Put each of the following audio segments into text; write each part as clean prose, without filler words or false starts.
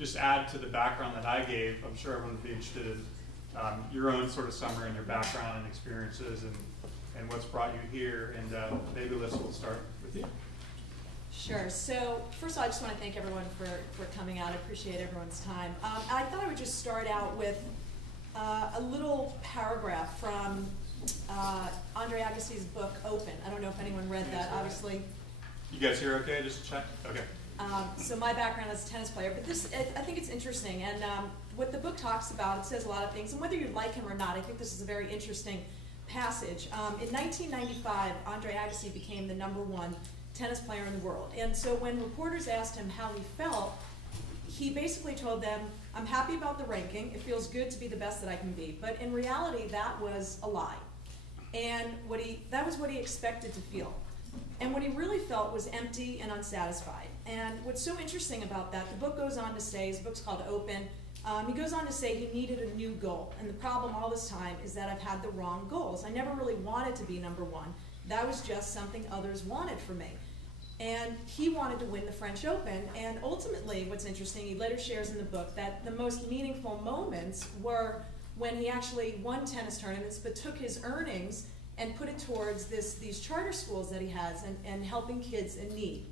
just add to the background that I gave, I'm sure everyone would be interested in your own sort of summary and your background and experiences and what's brought you here. And maybe Liz will start with you. Sure. So first of all, I just want to thank everyone for coming out. I appreciate everyone's time. I thought I would just start out with a little paragraph from Andre Agassi's book, Open. I don't know if anyone read that, obviously. You guys hear okay? Just to check? Okay. So my background as a tennis player, but this, I think it's interesting. And what the book talks about, it says a lot of things. And whether you like him or not, I think this is a very interesting passage. In 1995, Andre Agassi became the #1 tennis player in the world. And so when reporters asked him how he felt, he basically told them, I'm happy about the ranking. It feels good to be the best that I can be. But in reality, that was a lie. And that was what he expected to feel. And what he really felt was empty and unsatisfied. And what's so interesting about that, the book goes on to say, his book's called Open, he goes on to say he needed a new goal. And the problem all this time is that I've had the wrong goals. I never really wanted to be #1. That was just something others wanted for me. And he wanted to win the French Open, and ultimately, what's interesting, he later shares in the book that the most meaningful moments were when he actually won tennis tournaments, but took his earnings and put it towards these charter schools that he has and helping kids in need.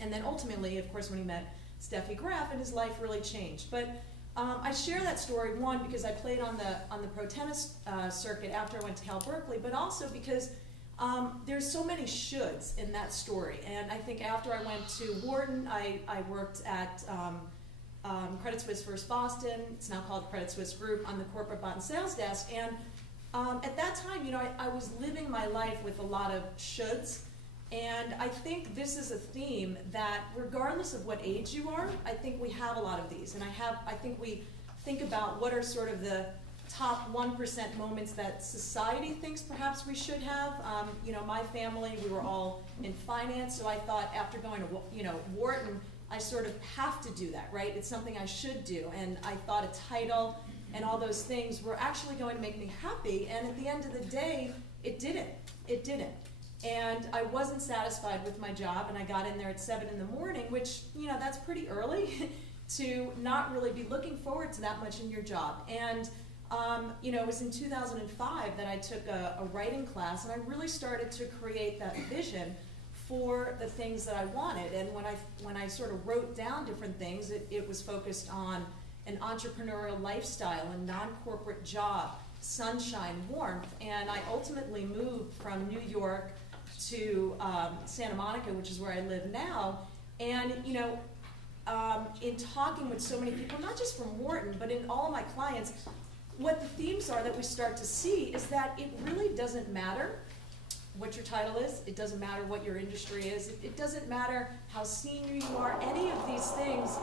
And then ultimately, of course, when he met Steffi Graf, and his life really changed. But I share that story, one, because I played on the pro tennis circuit after I went to Cal Berkeley, but also because there's so many shoulds in that story. And I think after I went to Wharton, I worked at Credit Suisse First Boston. It's now called Credit Suisse Group, on the corporate bond sales desk. And at that time, I was living my life with a lot of shoulds. And I think this is a theme that regardless of what age you are, I think we have a lot of these. And I think we think about what are sort of the top 1% moments that society thinks perhaps we should have. My family, we were all in finance, so I thought after going to Wharton, I sort of have to do that, right? It's something I should do. And I thought a title and all those things were actually going to make me happy. And at the end of the day, it didn't. It didn't. And I wasn't satisfied with my job, and I got in there at 7 in the morning, which, that's pretty early to not really be looking forward to that much in your job. And it was in 2005 that I took a writing class, and I really started to create that vision for the things that I wanted. And when I sort of wrote down different things, it was focused on an entrepreneurial lifestyle, a non-corporate job, sunshine, warmth. And I ultimately moved from New York to Santa Monica, which is where I live now. And in talking with so many people, not just from Wharton, but in all of my clients, what the themes are that we start to see is that it really doesn't matter what your title is. It doesn't matter what your industry is. It doesn't matter how senior you are. Any of these things,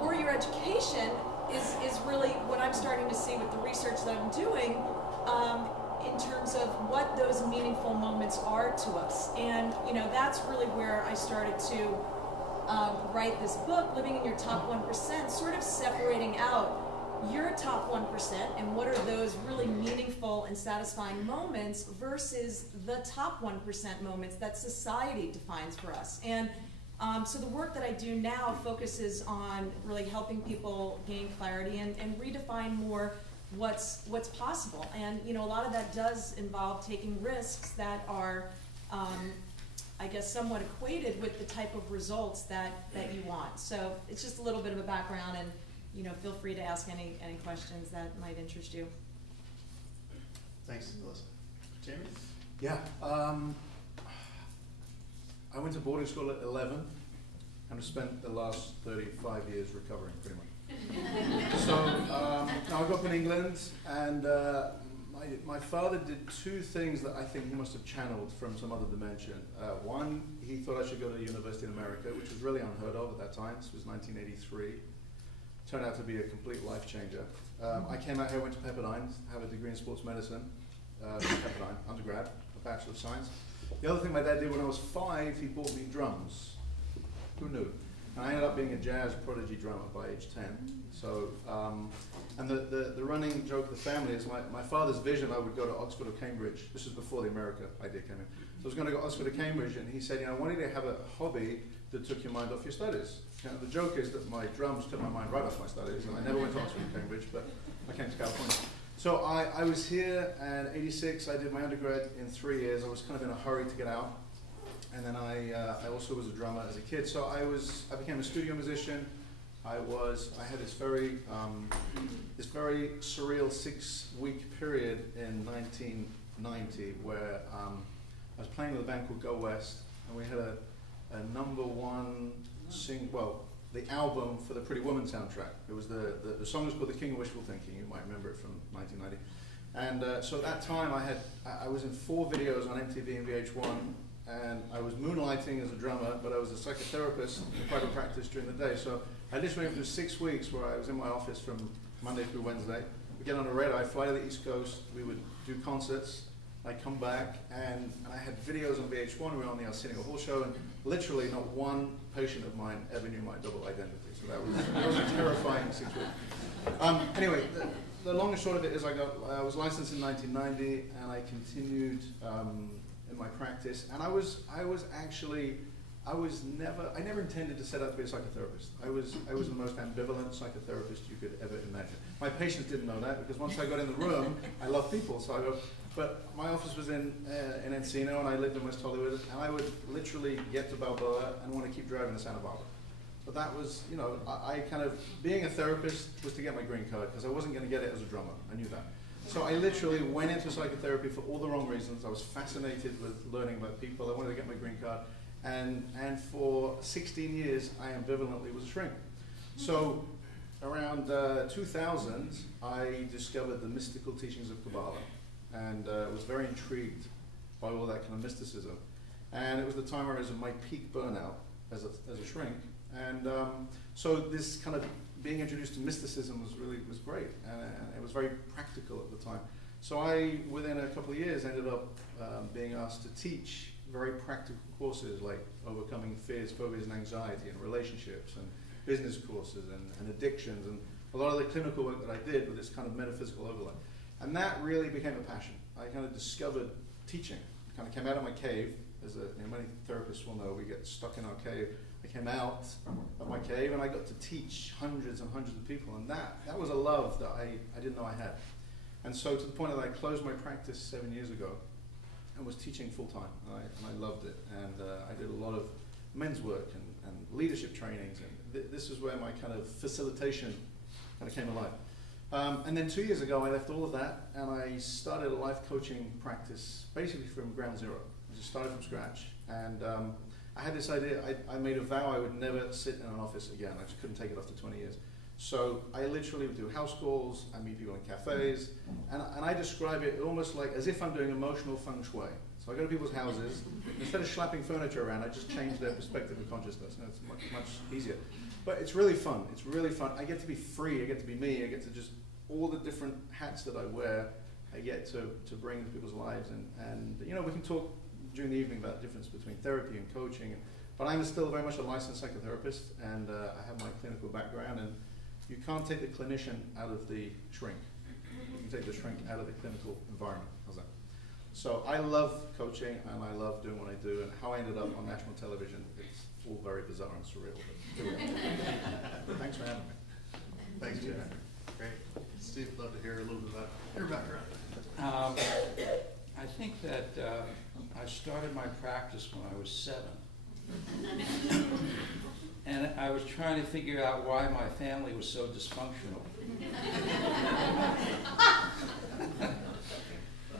or your education is really what I'm starting to see with the research that I'm doing in terms of what those meaningful moments are to us. And that's really where I started to write this book, Living in Your Top 1%, sort of separating out your top 1% and what are those really meaningful and satisfying moments versus the top 1% moments that society defines for us. And so the work that I do now focuses on really helping people gain clarity and redefine more what's possible. And a lot of that does involve taking risks that are I guess somewhat equated with the type of results that you want. So it's just a little bit of a background, and feel free to ask any questions that might interest you. Thanks, Melissa. Jamie? Yeah, I went to boarding school at 11 and have spent the last 35 years recovering, pretty much. So I grew up in England, and my father did two things that I think he must have channeled from some other dimension. One, he thought I should go to university in America, which was really unheard of at that time. This was 1983. Turned out to be a complete life changer. I came out here, went to Pepperdine, have a degree in sports medicine, Pepperdine, undergrad, a Bachelor of Science. The other thing my dad did when I was 5, he bought me drums. Who knew? And I ended up being a jazz prodigy drummer by age 10. So, and the running joke of the family is my father's vision, I would go to Oxford or Cambridge. This was before the America idea came in. So I was going to go to Oxford or Cambridge, and he said, I wanted to have a hobby that took your mind off your studies. The joke is that my drums took my mind right off my studies, and I never went to Oxford and Cambridge, but I came to California. So I was here, and '86, I did my undergrad in 3 years. I was kind of in a hurry to get out. And then I also was a drummer as a kid. So I became a studio musician. I had this very surreal 6-week period in 1990 where I was playing with a band called Go West, and we had a #1 the album for the Pretty Woman soundtrack. It was the song was called The King of Wishful Thinking. You might remember it from 1990. And so at that time I was in 4 videos on MTV and VH1, and I was moonlighting as a drummer, but I was a psychotherapist in private practice during the day. So I literally went through 6 weeks where I was in my office from Monday through Wednesday. We get on a red eye, fly to the East Coast, we would do concerts. I'd come back, and I had videos on VH1. We were on the Arsenio Hall show, and literally not one patient of mine ever knew my double identity. So that was a terrifying 6 weeks. Anyway, the long and short of it is I was licensed in 1990, and I continued in my practice. And I never intended to set out to be a psychotherapist. I was the most ambivalent psychotherapist you could ever imagine. My patients didn't know that, because once I got in the room, I love people, so but my office was in Encino, and I lived in West Hollywood, and I would literally get to Balboa and want to keep driving to Santa Barbara. But that was, I kind of, being a therapist was to get my green card, because I wasn't going to get it as a drummer. I knew that. So I literally went into psychotherapy for all the wrong reasons. I was fascinated with learning about people. I wanted to get my green card. And for 16 years, I ambivalently was a shrink. So around 2000, I discovered the mystical teachings of Kabbalah, and was very intrigued by all that kind of mysticism. And it was the time where I was at my peak burnout as a shrink. And so this kind of being introduced to mysticism was great, and it was very practical at the time. So I, within a couple of years, ended up being asked to teach very practical courses like overcoming fears, phobias, and anxiety, and relationships, and business courses, and addictions, and a lot of the clinical work that I did with this kind of metaphysical overlay. And that really became a passion. I kind of discovered teaching. I kind of came out of my cave, as many therapists will know, we get stuck in our cave. I came out of my cave, and I got to teach hundreds and hundreds of people, and that was a love that I didn't know I had. And so to the point that I closed my practice 7 years ago, and was teaching full-time, and I loved it. And I did a lot of men's work and leadership trainings, and this is where my kind of facilitation kind of came alive. And then 2 years ago, I left all of that, and I started a life coaching practice, basically from ground zero. I just started from scratch, and I had this idea. I made a vow I would never sit in an office again. I just couldn't take it after 20 years. So I literally would do house calls, I meet people in cafes, and I describe it almost like as if I'm doing emotional feng shui. So I go to people's houses, instead of slapping furniture around, I just change their perspective of consciousness, and it's much easier. But it's really fun, I get to be free, I get to be me, I get to just, all the different hats that I wear, I get to bring into people's lives, and we can talk during the evening about the difference between therapy and coaching, but I'm still very much a licensed psychotherapist, and I have my clinical background, and you can't take the clinician out of the shrink. You can take the shrink out of the clinical environment. How's that? So I love coaching, and I love doing what I do, and how I ended up on national television, it's all very bizarre and surreal, but here we are. Thanks for having me. Thanks, Jim. Great. Steve, I'd love to hear a little bit about your background. I think that I started my practice when I was 7. And I was trying to figure out why my family was so dysfunctional.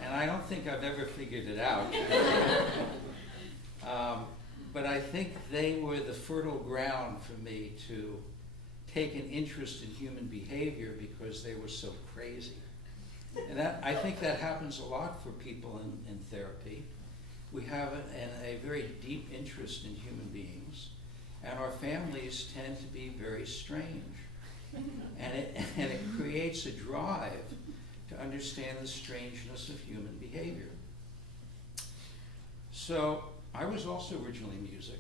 And I don't think I've ever figured it out. But I think they were the fertile ground for me to take an interest in human behavior because they were so crazy. And I think that happens a lot for people in therapy. We have a very deep interest in human beings, and our families tend to be very strange. And it creates a drive to understand the strangeness of human behavior. So I was also originally music.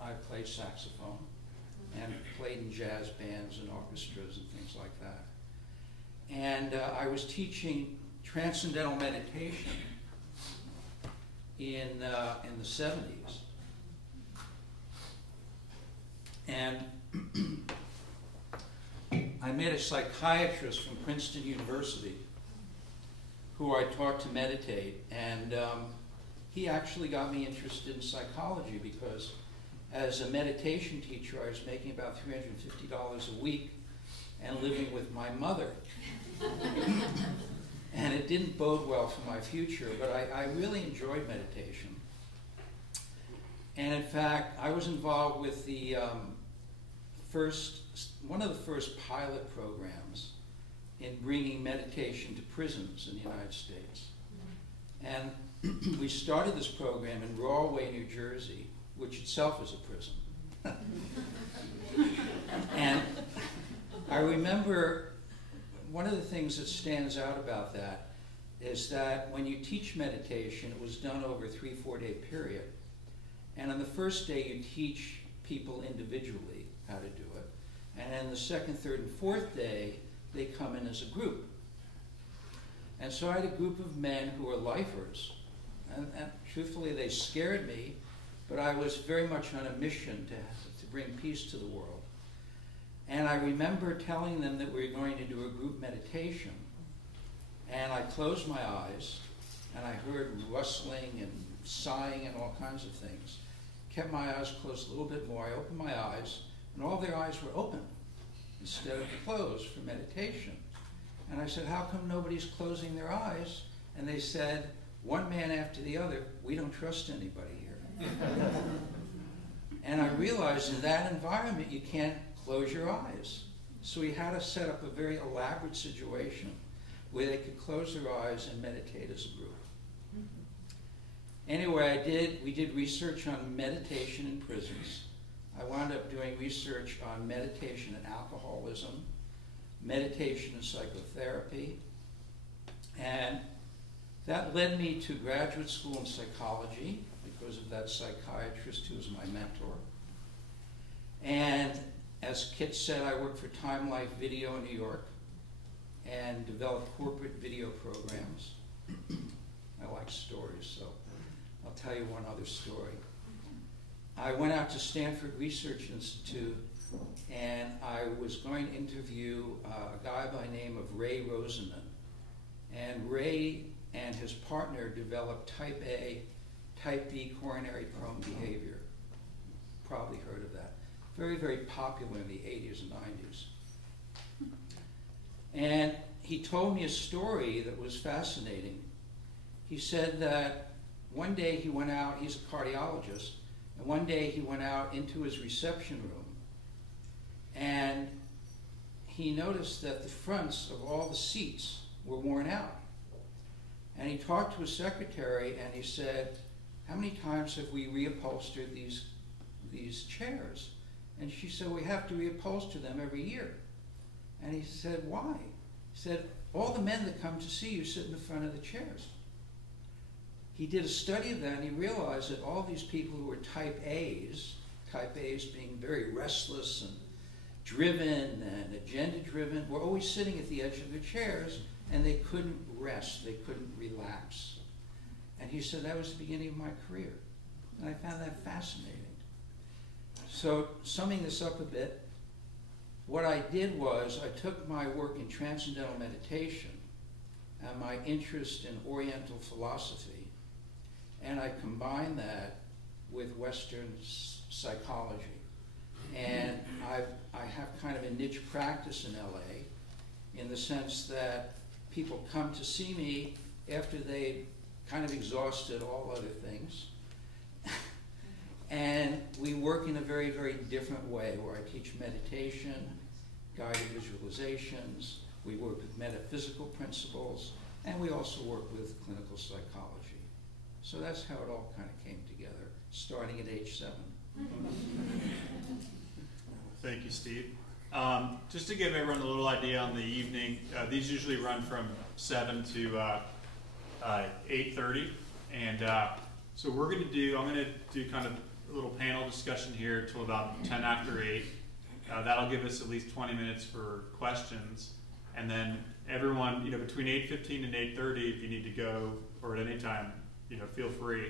I played saxophone and played in jazz bands and orchestras and things like that. And I was teaching transcendental meditation in the 70s. And I met a psychiatrist from Princeton University who I taught to meditate, and he actually got me interested in psychology because as a meditation teacher I was making about $350 a week and living with my mother. And it didn't bode well for my future, but I really enjoyed meditation. And in fact, I was involved with the one of the first pilot programs in bringing meditation to prisons in the United States. And we started this program in Rahway, New Jersey, which itself is a prison. And I remember one of the things that stands out about that is that when you teach meditation, it was done over a 3-4 day period. And on the first day, you teach people individually how to do it. And then the second, third, and fourth day, they come in as a group. And so I had a group of men who were lifers. And truthfully, they scared me, but I was very much on a mission to bring peace to the world. And I remember telling them that we were going to do a group meditation. And I closed my eyes, and I heard rustling and sighing and all kinds of things. Kept my eyes closed a little bit more. I opened my eyes, and all their eyes were open instead of closed for meditation. And I said, how come nobody's closing their eyes? And they said, one man after the other, we don't trust anybody here. And I realized in that environment, you can't close your eyes. So we had to set up a very elaborate situation where they could close their eyes and meditate as a group. Anyway, we did research on meditation in prisons. I wound up doing research on meditation and alcoholism, meditation and psychotherapy, and that led me to graduate school in psychology because of that psychiatrist who was my mentor. And as Kit said, I worked for Time Life Video in New York and developed corporate video programs. I like stories, so I'll tell you one other story. I went out to Stanford Research Institute, and I was going to interview a guy by the name of Ray Rosenman. And Ray and his partner developed type A, type B coronary prone behavior. Probably heard of that. Very, very popular in the 80s and 90s. And he told me a story that was fascinating. He said that one day he went out, he's a cardiologist, and one day he went out into his reception room and he noticed that the fronts of all the seats were worn out. And he talked to his secretary and he said, how many times have we reupholstered these chairs? And she said, we have to reupholster them every year. And he said, why? He said, all the men that come to see you sit in the front of the chairs. He did a study of that and he realized that all these people who were type A's being very restless and driven and agenda-driven, were always sitting at the edge of their chairs and they couldn't rest, they couldn't relax. And he said that was the beginning of my career. And I found that fascinating. So summing this up a bit, what I did was I took my work in transcendental meditation and my interest in Oriental philosophy, and I combined that with Western psychology. And I have kind of a niche practice in LA in the sense that people come to see me after they've kind of exhausted all other things. And we work in a very, very different way where I teach meditation, guided visualizations, we work with metaphysical principles, and we also work with clinical psychology. So that's how it all kind of came together, starting at age 7. Thank you, Steve. Just to give everyone a little idea on the evening, these usually run from 7 to 8:30, and so I'm going to do kind of a little panel discussion here till about 10 after 8. That'll give us at least 20 minutes for questions, and then everyone, between 8:15 and 8:30, if you need to go or at any time, feel free.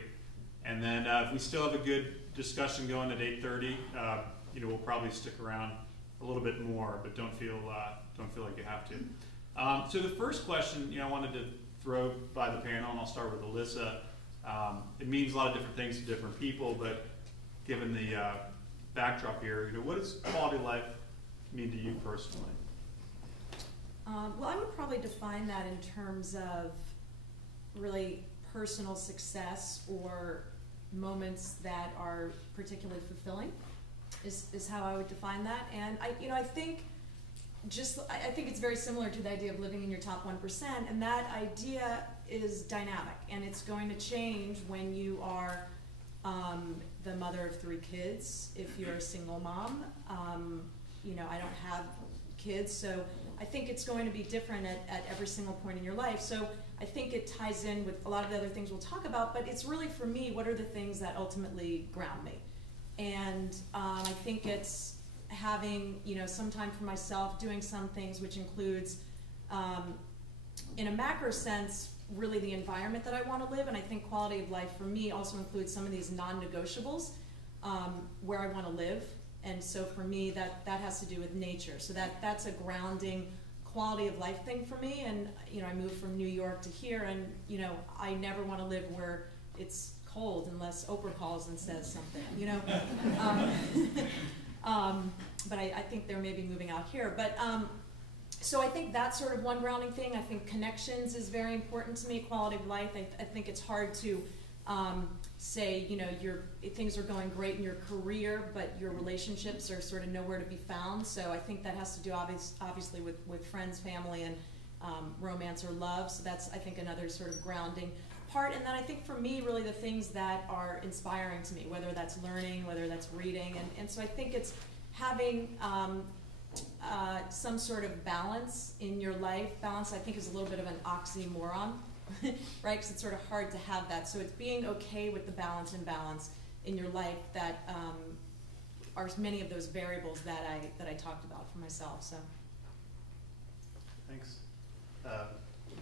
And then if we still have a good discussion going at 8:30, will probably stick around a little bit more, but don't feel like you have to. So the first question, I wanted to throw by the panel, and I'll start with Alyssa. It means a lot of different things to different people, but given the backdrop here, what does quality of life mean to you personally? Well, I would probably define that in terms of really personal success or moments that are particularly fulfilling is how I would define that. And I think it's very similar to the idea of living in your top 1%, and that idea is dynamic, and it's going to change when you are the mother of 3 kids. If you're a single mom, I don't have kids, so I think it's going to be different at every single point in your life. So I think it ties in with a lot of the other things we'll talk about, but it's really, for me, what are the things that ultimately ground me? And I think it's having, some time for myself, doing some things, which includes, in a macro sense, really the environment that I want to live. And I think quality of life for me also includes some of these non-negotiables, where I want to live. And so for me, that has to do with nature. So that's a grounding quality of life thing for me. And I moved from New York to here, and I never want to live where it's cold unless Oprah calls and says something. But I think they're maybe moving out here. But so I think that's sort of one grounding thing. I think connections is very important to me. Quality of life. I think it's hard to say, things are going great in your career, but your relationships are sort of nowhere to be found. So I think that has to do obviously with friends, family, and romance or love. So that's, I think, another sort of grounding part. And then I think for me, really the things that are inspiring to me, whether that's learning, whether that's reading. And so I think it's having some sort of balance in your life. Balance, I think, is a little bit of an oxymoron. Right, because it's sort of hard to have that. So it's being okay with the balance and imbalance in your life that are many of those variables that I talked about for myself. So. Thanks. What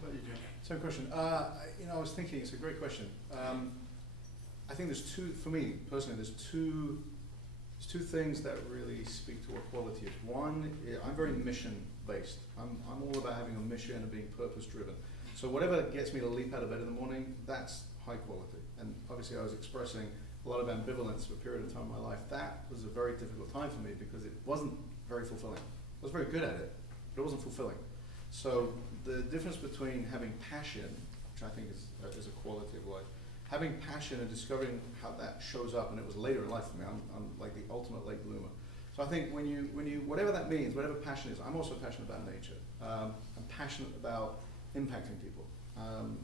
about you, Jim? Same question. I was thinking, it's a great question. I think for me personally, there's two things that really speak to what quality is. One, I'm very mission-based. I'm all about having a mission and being purpose-driven. So whatever gets me to leap out of bed in the morning, that's high quality. And obviously I was expressing a lot of ambivalence for a period of time in my life. That was a very difficult time for me because it wasn't very fulfilling. I was very good at it, but it wasn't fulfilling. So the difference between having passion, which I think is a quality of life, having passion and discovering how that shows up, and it was later in life for me. I'm like the ultimate late bloomer. So I think when you whatever that means, whatever passion is, I'm also passionate about nature. I'm passionate about impacting people. And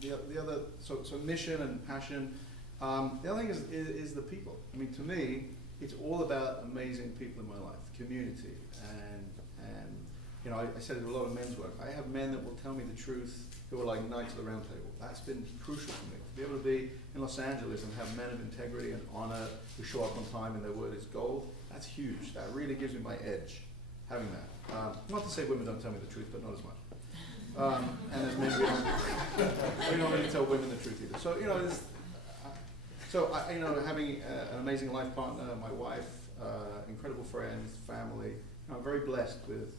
the other, so mission and passion. The other thing is the people. I mean, to me, it's all about amazing people in my life, community, and I said it in a lot of men's work. I have men that will tell me the truth who are like knights of the Roundtable. That's been crucial for me. To be able to be in Los Angeles and have men of integrity and honor who show up on time and their word is gold, that's huge. That really gives me my edge, having that. Not to say women don't tell me the truth, but not as much. And as men, we don't really tell women the truth either. So having an amazing life partner, my wife, incredible friends, family. I'm very blessed with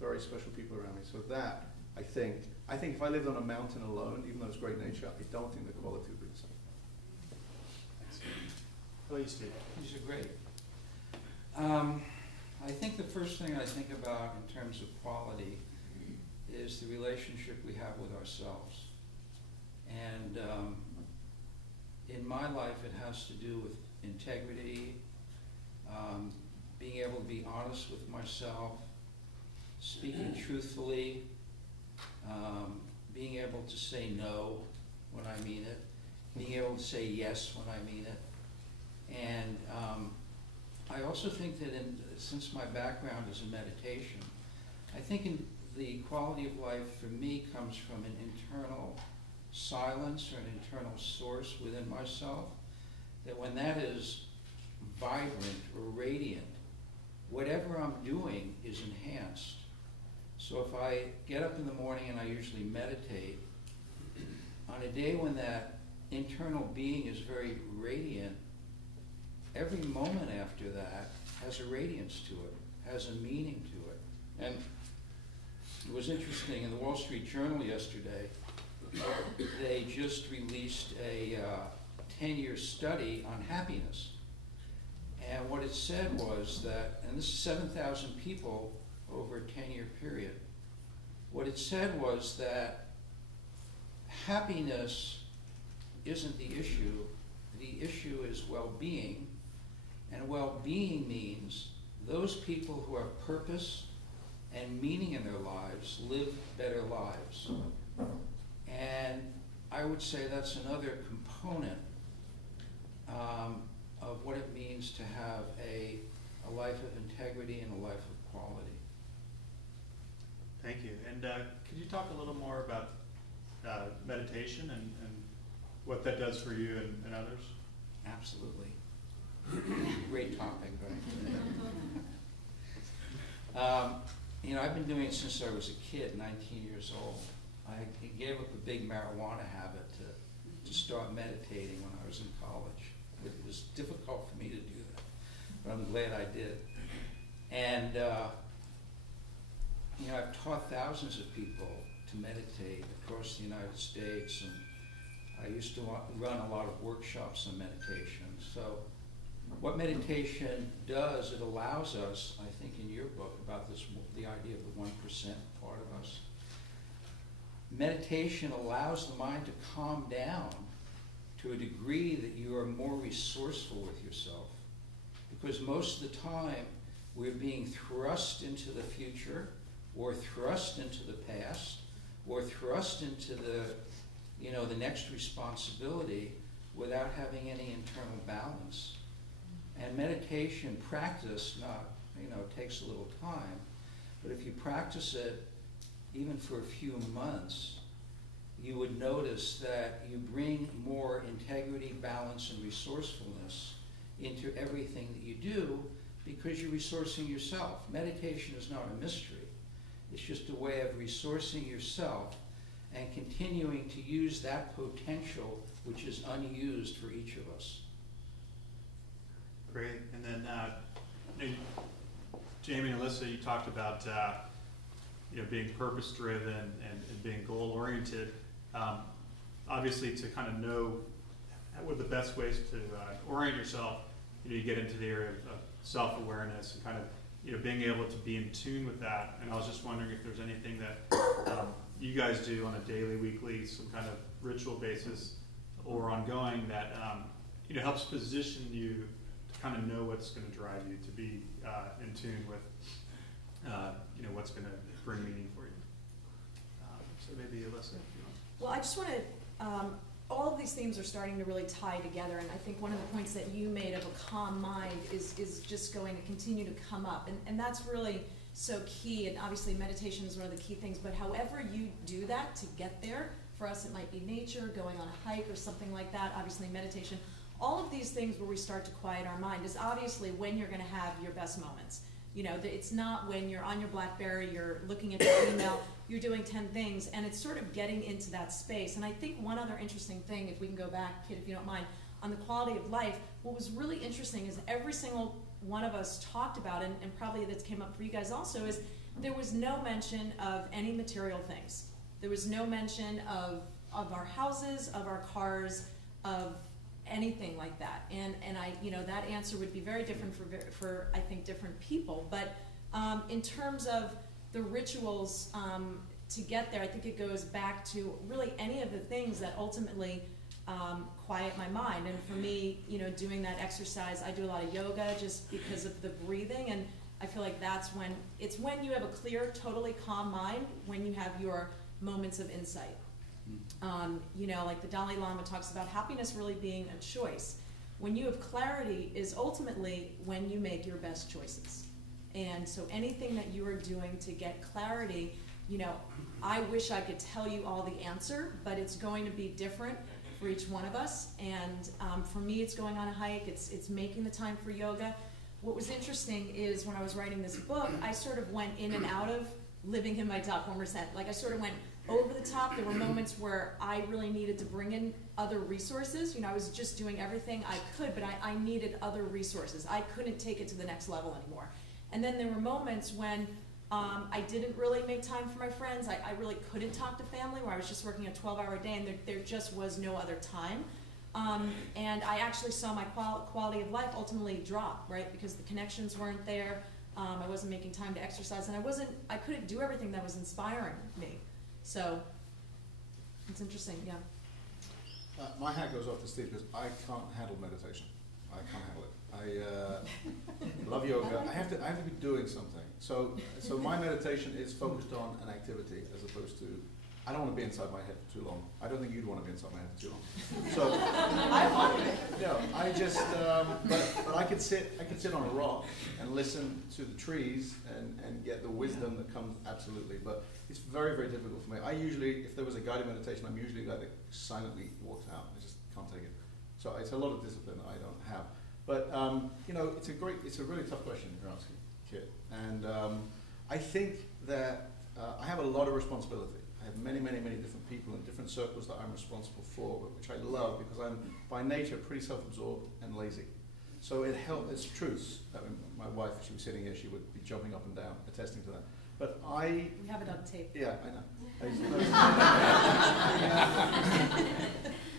very special people around me. So that, I think if I lived on a mountain alone, even though it's great nature, I don't think the quality would be the same. Thanks. How about you, Steve? These are great. I think the first thing I think about in terms of quality is the relationship we have with ourselves. And in my life, it has to do with integrity, being able to be honest with myself, speaking truthfully, being able to say no when I mean it, being able to say yes when I mean it. And I also think that since my background is in meditation, I think the quality of life for me comes from an internal silence or an internal source within myself, that when that is vibrant or radiant, whatever I'm doing is enhanced. So if I get up in the morning and I usually meditate, on a day when that internal being is very radiant, every moment after that has a radiance to it, has a meaning to it. And it was interesting, in the Wall Street Journal yesterday, they just released a 10-year study on happiness. And what it said was that, and this is 7,000 people over a 10-year period, what it said was that happiness isn't the issue. The issue is well-being, and well-being means those people who have purpose and meaning in their lives live better lives. And I would say that's another component of what it means to have a life of integrity and a life of quality. Thank you. And could you talk a little more about meditation and what that does for you and others? Absolutely. Great topic, right? You know, I've been doing it since I was a kid, 19 years old. I gave up a big marijuana habit to start meditating when I was in college. It was difficult for me to do that, but I'm glad I did. And you know, I've taught thousands of people to meditate across the United States, and I used to run a lot of workshops on meditation. So what meditation does, it allows us, I think in your book about this, the idea of the 1% part of us, meditation allows the mind to calm down to a degree that you are more resourceful with yourself. Because most of the time, we're being thrust into the future, or thrust into the past, or thrust into the next responsibility without having any internal balance. And meditation practice takes a little time, but if you practice it even for a few months, you would notice that you bring more integrity, balance, and resourcefulness into everything that you do because you're resourcing yourself. Meditation is not a mystery. It's just a way of resourcing yourself and continuing to use that potential which is unused for each of us. Great. And then, Jamie and Alyssa, you talked about being purpose-driven and being goal-oriented. Obviously, to kind of know what the best ways to orient yourself, you get into the area of self-awareness and kind of being able to be in tune with that. And I was just wondering if there's anything that you guys do on a daily, weekly, some kind of ritual basis or ongoing that helps position you to kind of know what's going to drive you, to be in tune with what's going to bring meaning for you. So maybe Alyssa, if you want. Well, I just want to, all of these themes are starting to really tie together, and I think one of the points that you made of a calm mind is just going to continue to come up, and that's really so key, and obviously meditation is one of the key things, but however you do that to get there, for us it might be nature, going on a hike or something like that, obviously meditation, all of these things where we start to quiet our mind is obviously when you're going to have your best moments. It's not when you're on your BlackBerry, you're looking at your email, you're doing 10 things, and it's sort of getting into that space. And I think one other interesting thing, if we can go back, Kit, if you don't mind, on the quality of life, what was really interesting is every single one of us talked about, and probably that came up for you guys also, is there was no mention of any material things. There was no mention of our houses, of our cars, of anything like that, and I that answer would be very different for I think different people. But in terms of the rituals to get there, I think it goes back to really any of the things that ultimately quiet my mind. And for me, doing that exercise, I do a lot of yoga just because of the breathing, and I feel like that's when you have a clear, totally calm mind, when you have your moments of insight. Like the Dalai Lama talks about happiness really being a choice. When you have clarity is ultimately when you make your best choices. And so anything that you are doing to get clarity, I wish I could tell you all the answer, but it's going to be different for each one of us. And for me, it's going on a hike, it's making the time for yoga. What was interesting is when I was writing this book, I sort of went in and out of living in my top 1%. Like I sort of went over the top. There were moments where I really needed to bring in other resources. I was just doing everything I could, but I needed other resources. I couldn't take it to the next level anymore. And then there were moments when I didn't really make time for my friends. I really couldn't talk to family, where I was just working a 12-hour day, and there just was no other time. And I actually saw my quality of life ultimately drop, right? Because the connections weren't there. I wasn't making time to exercise, and I couldn't do everything that was inspiring me. So it's interesting, yeah. My hat goes off to Steve because I can't handle meditation. I can't handle it. I love yoga. I have to be doing something. So my meditation is focused on an activity as opposed to, I don't want to be inside my head for too long. I don't think you'd want to be inside my head for too long. So I just, but I could sit on a rock and listen to the trees and get the wisdom that comes, absolutely. But it's very, very difficult for me. I usually, if there was a guided meditation, I'm usually the guy that silently walks out. I just can't take it. So it's a lot of discipline that I don't have. But it's a really tough question you're asking, Kit. And I think that I have a lot of responsibility. I have many, many, many different people in different circles that I'm responsible for, which I love because I'm by nature pretty self-absorbed and lazy. So it helps. It's truth. I mean, my wife, if she was sitting here, she would be jumping up and down, attesting to that. But we have it on tape. Yeah, I know.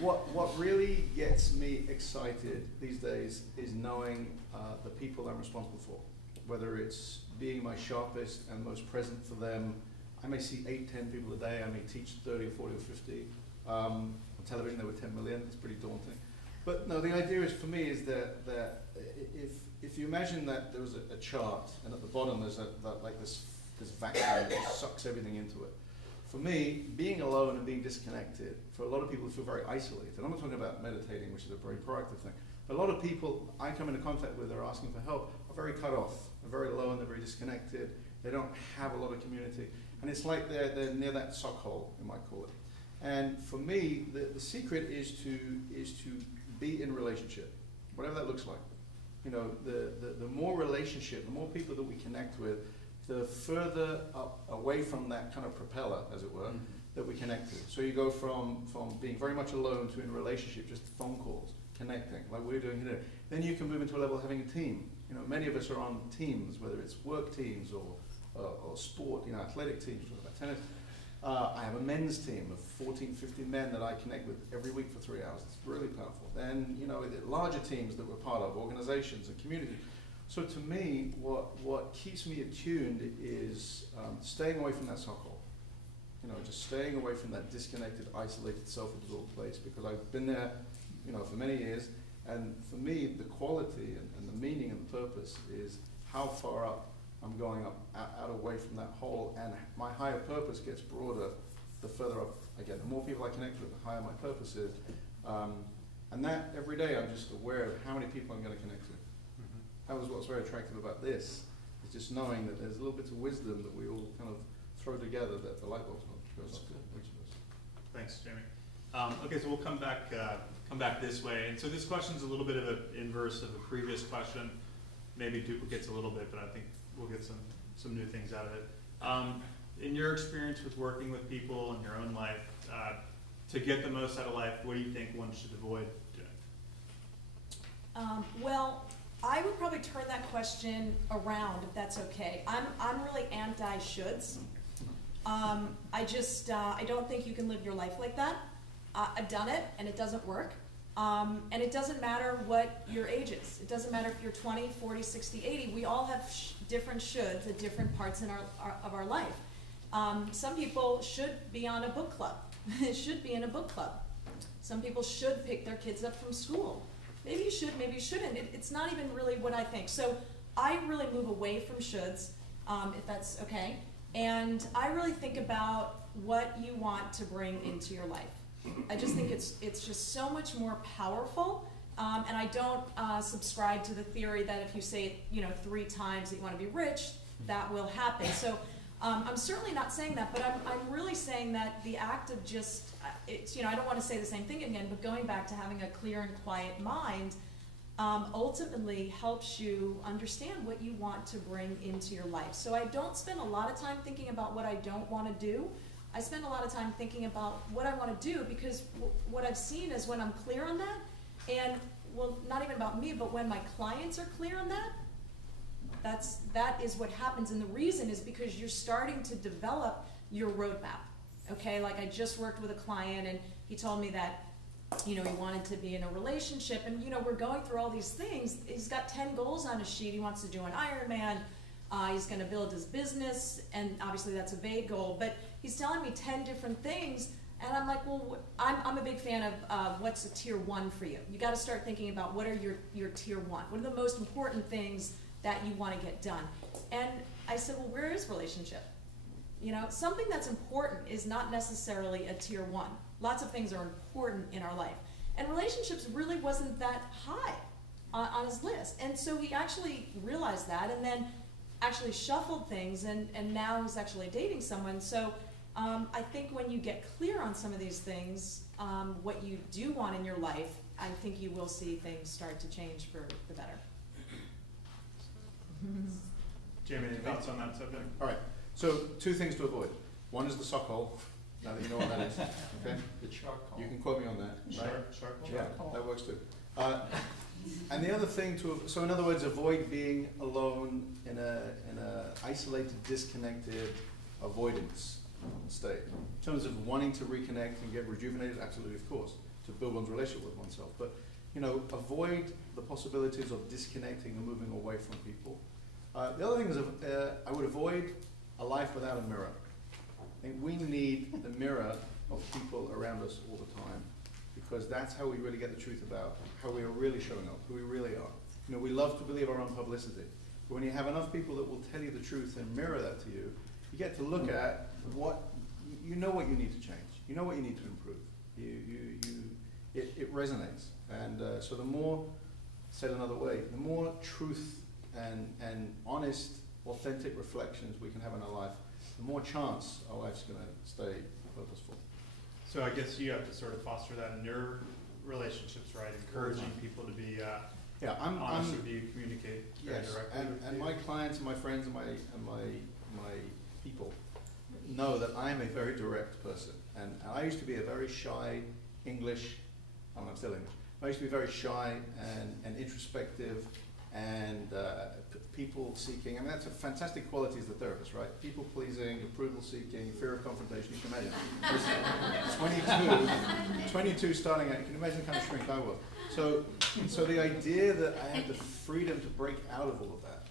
What really gets me excited these days is knowing the people I'm responsible for. Whether it's being my sharpest and most present for them. I may see 8, 10 people a day. I may teach 30 or 40 or 50. On television, there were 10 million. It's pretty daunting. But no, the idea is for me is that if you imagine that there was a chart, and at the bottom there's like this vacuum that sucks everything into it. For me, being alone and being disconnected, for a lot of people who feel very isolated, I'm not talking about meditating, which is a very proactive thing, but a lot of people I come into contact with that are asking for help are very cut off, they're very alone, they're very disconnected, they don't have a lot of community. And it's like they're near that sock hole, you might call it. And for me, the secret is to be in relationship, whatever that looks like. The more relationship, the more people that we connect with, the further away from that kind of propeller, as it were, that we connect to. So you go from being very much alone to in relationship, just phone calls, connecting, like we're doing here. Then you can move into a level of having a team. Many of us are on teams, whether it's work teams or sport, athletic teams, about tennis. I have a men's team of 14, 15 men that I connect with every week for 3 hours. It's really powerful. Then, larger teams that we're part of, organizations and communities. So to me, what keeps me attuned is staying away from that sock hole. Just staying away from that disconnected, isolated, self-absorbed place, because I've been there, for many years. And for me, the quality and the meaning and the purpose is how far up I'm going up, out away from that hole, and my higher purpose gets broader the further up I get. The more people I connect with, the higher my purpose is. And that, every day, I'm just aware of how many people I'm going to connect to. That was what's very attractive about this, is just knowing that there's little bits of wisdom that we all kind of throw together that the light bulbs goes up to each of us. Thanks, Jamie. Okay, so we'll come back this way. And so this question's a little bit of an inverse of the previous question. Maybe duplicates a little bit, but I think we'll get some new things out of it. In your experience with working with people in your own life, to get the most out of life, what do you think one should avoid doing? Well, I would probably turn that question around, if that's okay. I'm really anti-shoulds. I don't think you can live your life like that. I've done it, and it doesn't work. And it doesn't matter what your age is. It doesn't matter if you're 20, 40, 60, 80. We all have different shoulds at different parts of our life. Some people should be on a book club. Should be in a book club. Some people should pick their kids up from school. Maybe you should, maybe you shouldn't. It's not even really what I think. So I really move away from shoulds, if that's okay. And I really think about what you want to bring into your life. I just think it's just so much more powerful, and I don't subscribe to the theory that if you say it 3 times that you want to be rich, that will happen. So I'm certainly not saying that, but I'm really saying that the act of just I don't want to say the same thing again, but going back to having a clear and quiet mind ultimately helps you understand what you want to bring into your life. So I don't spend a lot of time thinking about what I don't want to do. I spend a lot of time thinking about what I want to do, because what I've seen is when I'm clear on that, and well, not even about me, but when my clients are clear on that, that is what happens. And the reason is because you're starting to develop your roadmap. Okay, like I just worked with a client and he told me that, you know, he wanted to be in a relationship, and you know, we're going through all these things. He's got 10 goals on his sheet. He wants to do an Ironman. He's going to build his business, and obviously that's a vague goal, but he's telling me 10 different things, and I'm like, well, I'm a big fan of what's a tier 1 for you. You got to start thinking about what are your tier 1. What are the most important things that you want to get done? And I said, well, where is relationship? You know, something that's important is not necessarily a tier 1. Lots of things are important in our life, and relationships really wasn't that high on his list. And so he actually realized that, and then actually shuffled things, and now he's actually dating someone. So I think when you get clear on some of these things, what you do want in your life, I think you will see things start to change for the better. Jamie, any thoughts on that subject? All right, so 2 things to avoid. One is the sock hole, now that you know what that is, okay? The charcoal. You can quote me on that, right? Sharp. Yeah, that works too. And the other thing so in other words, avoid being alone in a isolated, disconnected avoidance state. In terms of wanting to reconnect and get rejuvenated, absolutely, of course, to build one's relationship with oneself. But, you know, avoid the possibilities of disconnecting and moving away from people. The other thing is, I would avoid a life without a mirror. I think we need the mirror of people around us all the time, because that's how we really get the truth about how we are really showing up, who we really are. You know, we love to believe our own publicity, but when you have enough people that will tell you the truth and mirror that to you, you get to look at what, you know what you need to change, you know what you need to improve. It resonates. And so the more, said another way, the more truth and honest, authentic reflections we can have in our life, the more chance our life's going to stay purposeful. So I guess you have to sort of foster that in your relationships, right? Encouraging people to be honest with you, communicate very directly. And my clients and my friends and my people know that I am a very direct person. And I used to be a very shy English, I'm still English, I used to be very shy and introspective and people-seeking. I mean, that's a fantastic quality as a therapist, right? People-pleasing, approval-seeking, fear of confrontation. You can imagine. 22 starting out. You can imagine the kind of shrink I was. So the idea that I had the freedom to break out of all of that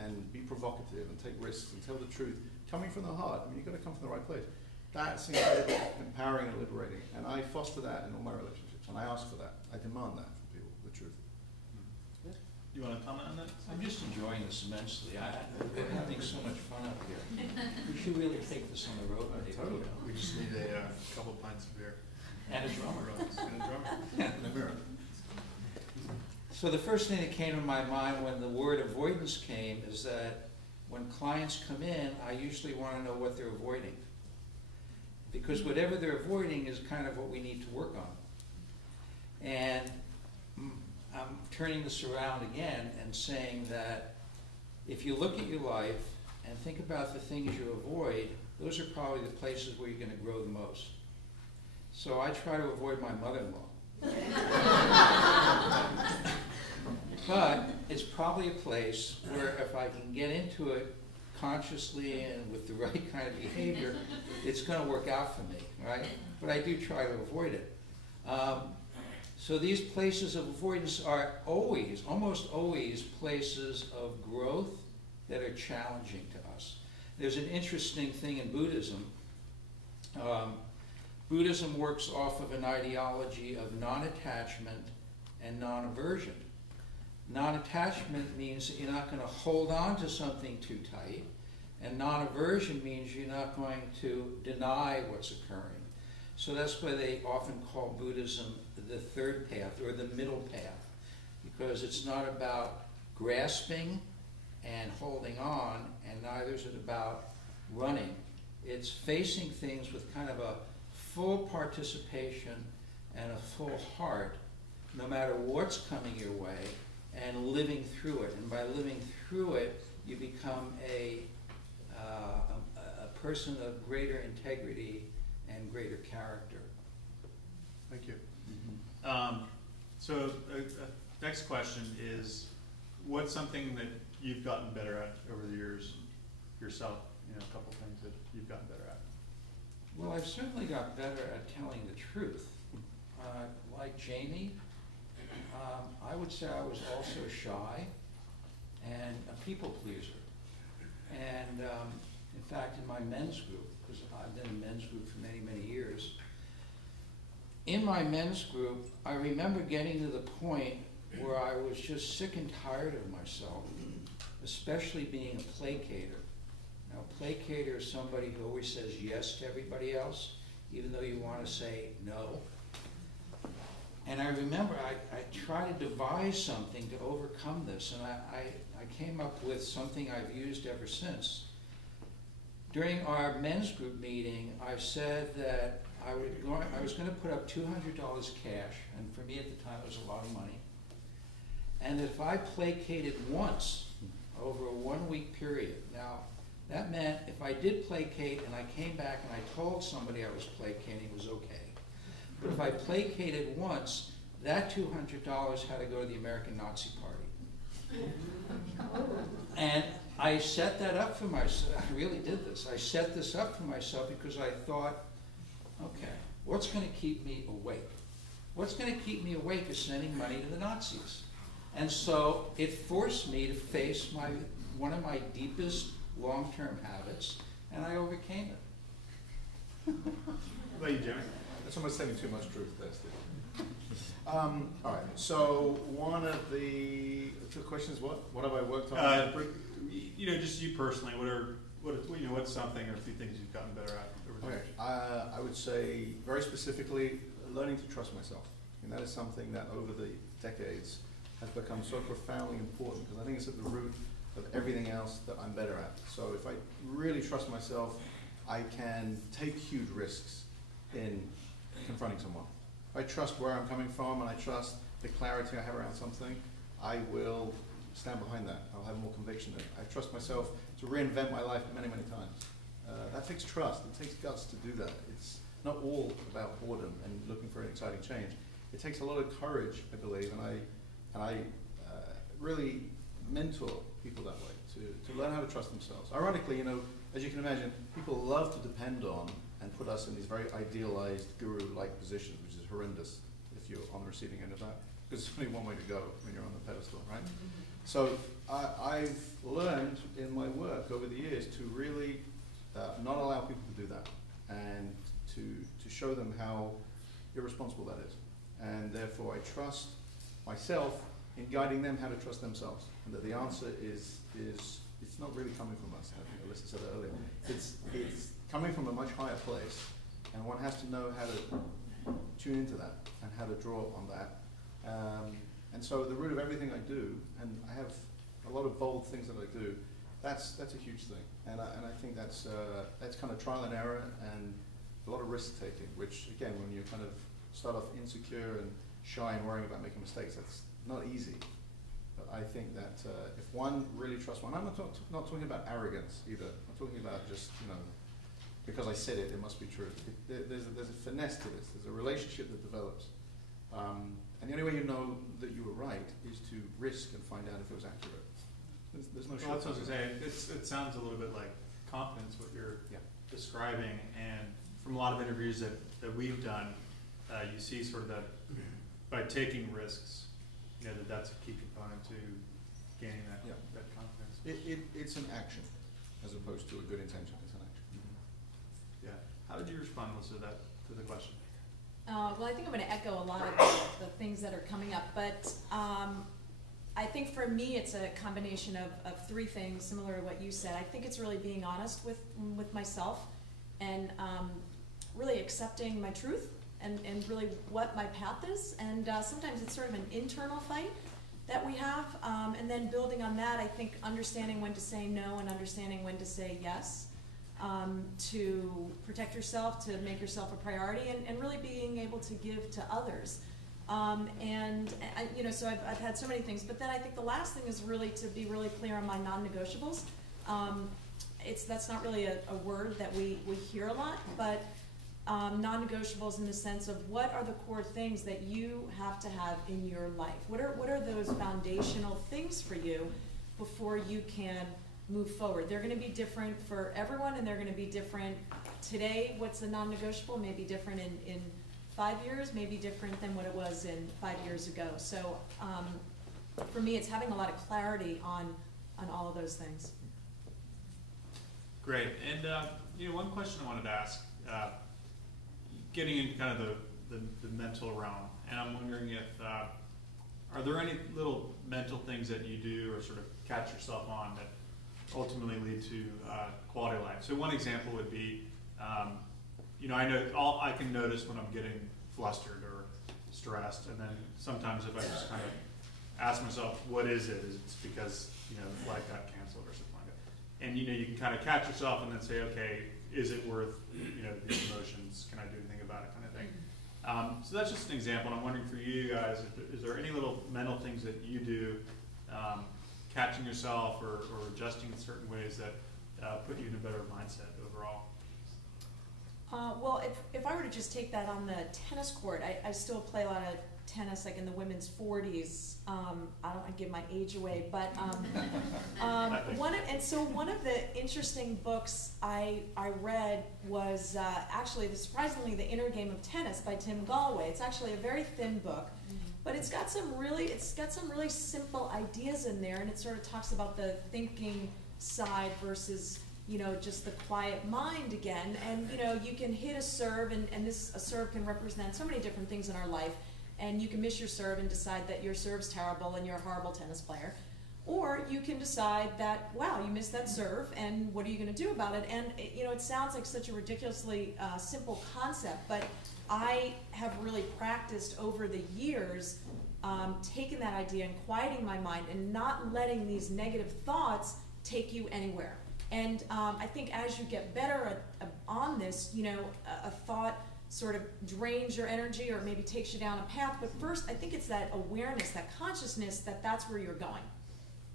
and be provocative and take risks and tell the truth, coming from the heart. I mean, you've got to come from the right place. That's incredibly empowering and liberating. And I foster that in all my relationships. And I ask for that. I demand that from people, the truth. You want to comment on that? I'm just enjoying this immensely. We're having so much fun up here. We should really take this on the road. Totally. We just need a couple pints of beer. And a drummer. And a drummer. And a mirror. So the first thing that came to my mind when the word avoidance came is that when clients come in, I usually want to know what they're avoiding. Because whatever they're avoiding is kind of what we need to work on. And I'm turning this around again and saying that if you look at your life and think about the things you avoid, those are probably the places where you're going to grow the most. So I try to avoid my mother-in-law. But it's probably a place where if I can get into it consciously and with the right kind of behavior, it's going to work out for me, right? But I do try to avoid it. So these places of avoidance are always, almost always, places of growth that are challenging to us. There's an interesting thing in Buddhism. Buddhism works off of an ideology of non-attachment and non-aversion. Non-attachment means that you're not going to hold on to something too tight, and non-aversion means you're not going to deny what's occurring. So that's why they often call Buddhism the third path, or the middle path, because it's not about grasping and holding on, and neither is it about running. It's facing things with kind of a full participation and a full heart, no matter what's coming your way, and living through it. And by living through it, you become a person of greater integrity and greater character. Thank you. So next question is, what's something that you've gotten better at over the years yourself? You know, a couple things that you've gotten better at. Well, I've certainly got better at telling the truth. Like Jamie, I would say I was also shy and a people pleaser. And in fact, in my men's group, because I've been in men's group for many, many years, in my men's group, I remember getting to the point where I was just sick and tired of myself, especially being a placater. Now, placater is somebody who always says yes to everybody else, even though you want to say no. And I remember I tried to devise something to overcome this, and I came up with something I've used ever since. During our men's group meeting, I said that I was going to put up $200 cash, and for me at the time it was a lot of money. And if I placated once over a 1 week period, now that meant if I did placate and I came back and I told somebody I was placating, it was okay. But if I placated once, that $200 had to go to the American Nazi Party. And I set that up for myself. I really did this. I set this up for myself because I thought, okay, what's going to keep me awake? What's going to keep me awake is sending money to the Nazis. And so it forced me to face one of my deepest long-term habits, and I overcame it. What about you, Jimmy? That's almost saying too much truth there, Steve. All right, so one of the questions, what have I worked on? You know, just you personally, what's something or a few things you've gotten better at over the Okay, years? I would say very specifically learning to trust myself. And that is something that over the decades has become so profoundly important because I think it's at the root of everything else that I'm better at. So if I really trust myself, I can take huge risks in confronting someone. If I trust where I'm coming from and I trust the clarity I have around something, I will stand behind that. I'll have more conviction in it. I trust myself to reinvent my life many, many times. That takes trust. It takes guts to do that. It's not all about boredom and looking for an exciting change. It takes a lot of courage, I believe, and I really mentor people that way to learn how to trust themselves. Ironically, you know, as you can imagine, people love to depend on and put us in these very idealized guru-like positions, which is horrendous if you're on the receiving end of that, because there's only one way to go when you're on the pedestal, right? So I've learned in my work over the years to really not allow people to do that and to show them how irresponsible that is. And therefore I trust myself in guiding them how to trust themselves. And that the answer is it's not really coming from us. I think Alyssa said that earlier. It's coming from a much higher place, and one has to know how to tune into that and how to draw on that. And so the root of everything I do, and I have a lot of bold things that I do, that's a huge thing. And I think that's kind of trial and error and a lot of risk taking, which again, when you kind of start off insecure and shy and worrying about making mistakes, that's not easy. But I think that if one really trusts one, I'm not talking about arrogance either. I'm talking about just, you know, because I said it, it must be true. There's a finesse to this. There's a relationship that develops. And the only way you know that you were right is to risk and find out if it was accurate. There's no shortcut. Well, that's what I was going to say. It sounds a little bit like confidence, what you're describing. And from a lot of interviews that we've done, you see sort of that by taking risks, you know, that's a key component to gaining that confidence. It's an action as opposed to a good intention. It's an action. Yeah. How did you respond, Melissa, to the question? Well, I think I'm going to echo a lot of the things that are coming up, but I think for me it's a combination of three things, similar to what you said. I think it's really being honest with myself and really accepting my truth and really what my path is. And sometimes it's sort of an internal fight that we have, and then building on that, I think understanding when to say no and understanding when to say yes. To protect yourself, to make yourself a priority, and really being able to give to others. You know, so I've had so many things, but then I think the last thing is really to be really clear on my non-negotiables. that's not really a word that we hear a lot, but non-negotiables in the sense of what are the core things that you have to have in your life? What are those foundational things for you before you can move forward? They're going to be different for everyone, and they're going to be different today. What's a non-negotiable may be different in 5 years, may be different than what it was in 5 years ago. So for me, it's having a lot of clarity on all of those things. Great. And one question I wanted to ask, getting into kind of the mental realm, and I'm wondering if are there any little mental things that you do or sort of catch yourself on that ultimately lead to quality of life? So one example would be, I know I can notice when I'm getting flustered or stressed, and then sometimes if I just kind of ask myself, what is it? Is it because the flight got canceled or something like that? And you can kind of catch yourself and then say, okay, is it worth these emotions? Can I do anything about it, kind of thing? So that's just an example. And I'm wondering for you guys, is there any little mental things that you do, catching yourself or adjusting in certain ways that put you in a better mindset overall? Well, if I were to just take that on the tennis court, I still play a lot of tennis, like in the women's 40s. I don't want to give my age away, but one of the interesting books I read was actually surprisingly The Inner Game of Tennis by Tim Gallwey. It's actually a very thin book, but it's got some really simple ideas in there, and it sort of talks about the thinking side versus just the quiet mind again. And you can hit a serve, and a serve can represent so many different things in our life. And you can miss your serve and decide that your serve's terrible and you're a horrible tennis player. Or you can decide that, wow, you missed that serve, and what are you going to do about it? And it sounds like such a ridiculously simple concept, but I have really practiced over the years taking that idea and quieting my mind and not letting these negative thoughts take you anywhere. And I think as you get better on this, a thought sort of drains your energy or maybe takes you down a path. But first, I think it's that awareness, that consciousness that that's where you're going.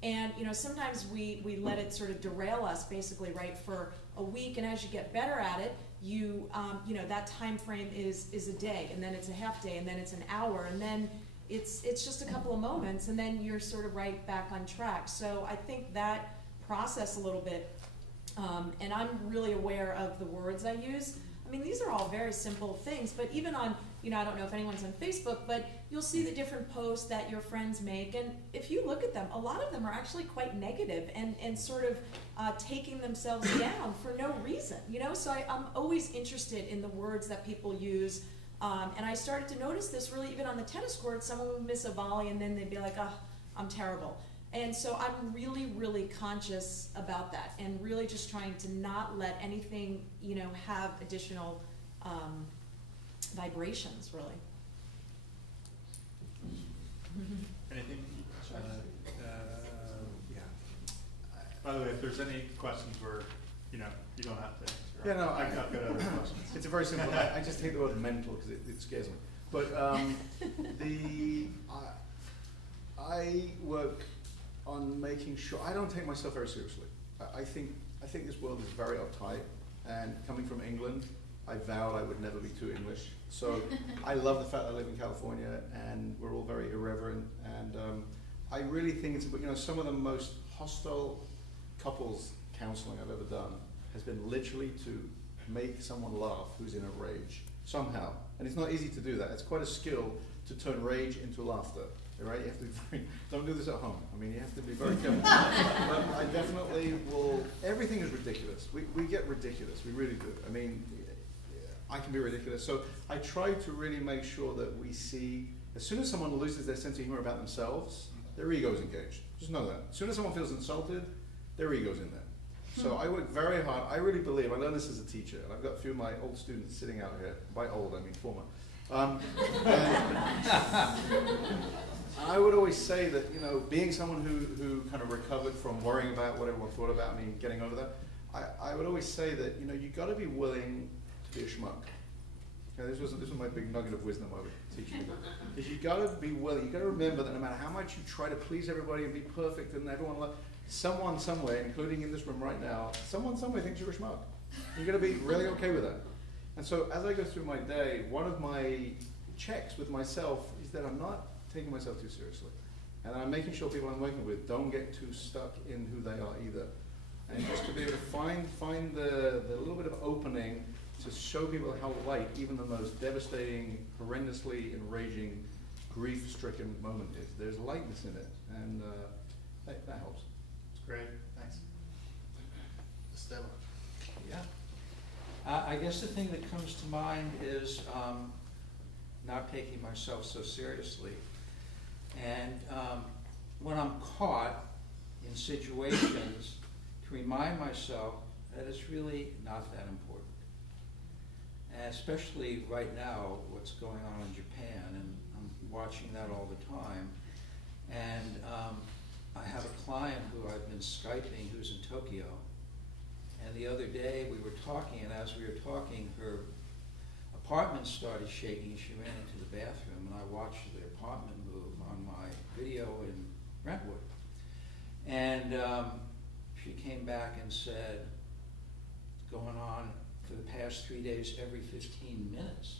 And sometimes we let it sort of derail us, basically, right, for a week. And as you get better at it, that time frame is a day, and then it's a half day, and then it's an hour, and then it's just a couple of moments, and then you're sort of right back on track. So I think that process a little bit, and I'm really aware of the words I use. I mean, these are all very simple things, but even on, I don't know if anyone's on Facebook, but you'll see the different posts that your friends make, and if you look at them, a lot of them are actually quite negative and sort of taking themselves down for no reason, So I'm always interested in the words that people use, and I started to notice this really even on the tennis court. Someone would miss a volley, and then they'd be like, oh, I'm terrible. And so I'm really, really conscious about that, and really just trying to not let anything, have additional vibrations, really. Anything? Yeah. By the way, if there's any questions where, you don't have to answer. Yeah, no, I've got other questions. It's a very simple. I just hate the word mental because it scares me. But I work on making sure I don't take myself very seriously. I think this world is very uptight, and coming from England, I vowed I would never be too English. So I love the fact that I live in California, and we're all very irreverent. And I really think it's some of the most hostile couples counseling I've ever done has been literally to make someone laugh who's in a rage somehow. And it's not easy to do that. It's quite a skill to turn rage into laughter. Right? You have to don't do this at home. I mean, you have to be very careful. But I definitely will. Everything is ridiculous. We get ridiculous. We really do. I mean, I can be ridiculous. So I try to really make sure that we see, as soon as someone loses their sense of humor about themselves, their ego's engaged. Just know that. As soon as someone feels insulted, their ego's in there. So I work very hard. I really believe, I learned this as a teacher, and I've got a few of my old students sitting out here. By old, I mean former. I would always say that, being someone who kind of recovered from worrying about what everyone thought about me and getting over that, I would always say that, you got to be willing to be a schmuck. Okay, this was my big nugget of wisdom I would teach you. Is you got to be willing, you got to remember that no matter how much you try to please everybody and be perfect and everyone someone somewhere, including in this room right now, someone somewhere thinks you're a schmuck. You're going to be really okay with that. And so as I go through my day, one of my checks with myself is that I'm not taking myself too seriously. And I'm making sure people I'm working with don't get too stuck in who they are either. And just to be able to find the little bit of opening to show people how light even the most devastating, horrendously enraging, grief-stricken moment is. There's lightness in it, and that helps. It's great, thanks. Estella. Yeah. I guess the thing that comes to mind is not taking myself so seriously. And when I'm caught in situations, to remind myself that it's really not that important. And especially right now, what's going on in Japan, and I'm watching that all the time. And I have a client who I've been Skyping who's in Tokyo. And the other day we were talking, and as we were talking, her apartment started shaking. She ran into the bathroom, and I watched the apartment move on my video in Brentwood. And she came back and said, going on for the past 3 days, every 15 minutes.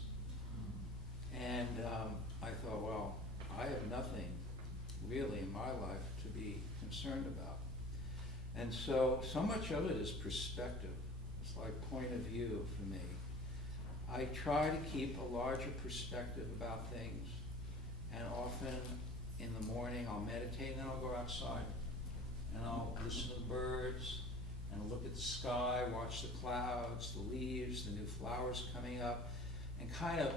And I thought, well, I have nothing really in my life to be concerned about. And so much of it is perspective. It's like point of view for me. I try to keep a larger perspective about things. And often in the morning I'll meditate, and then I'll go outside. And I'll listen to the birds, and I'll look at the sky, watch the clouds, the leaves, the new flowers coming up, and kind of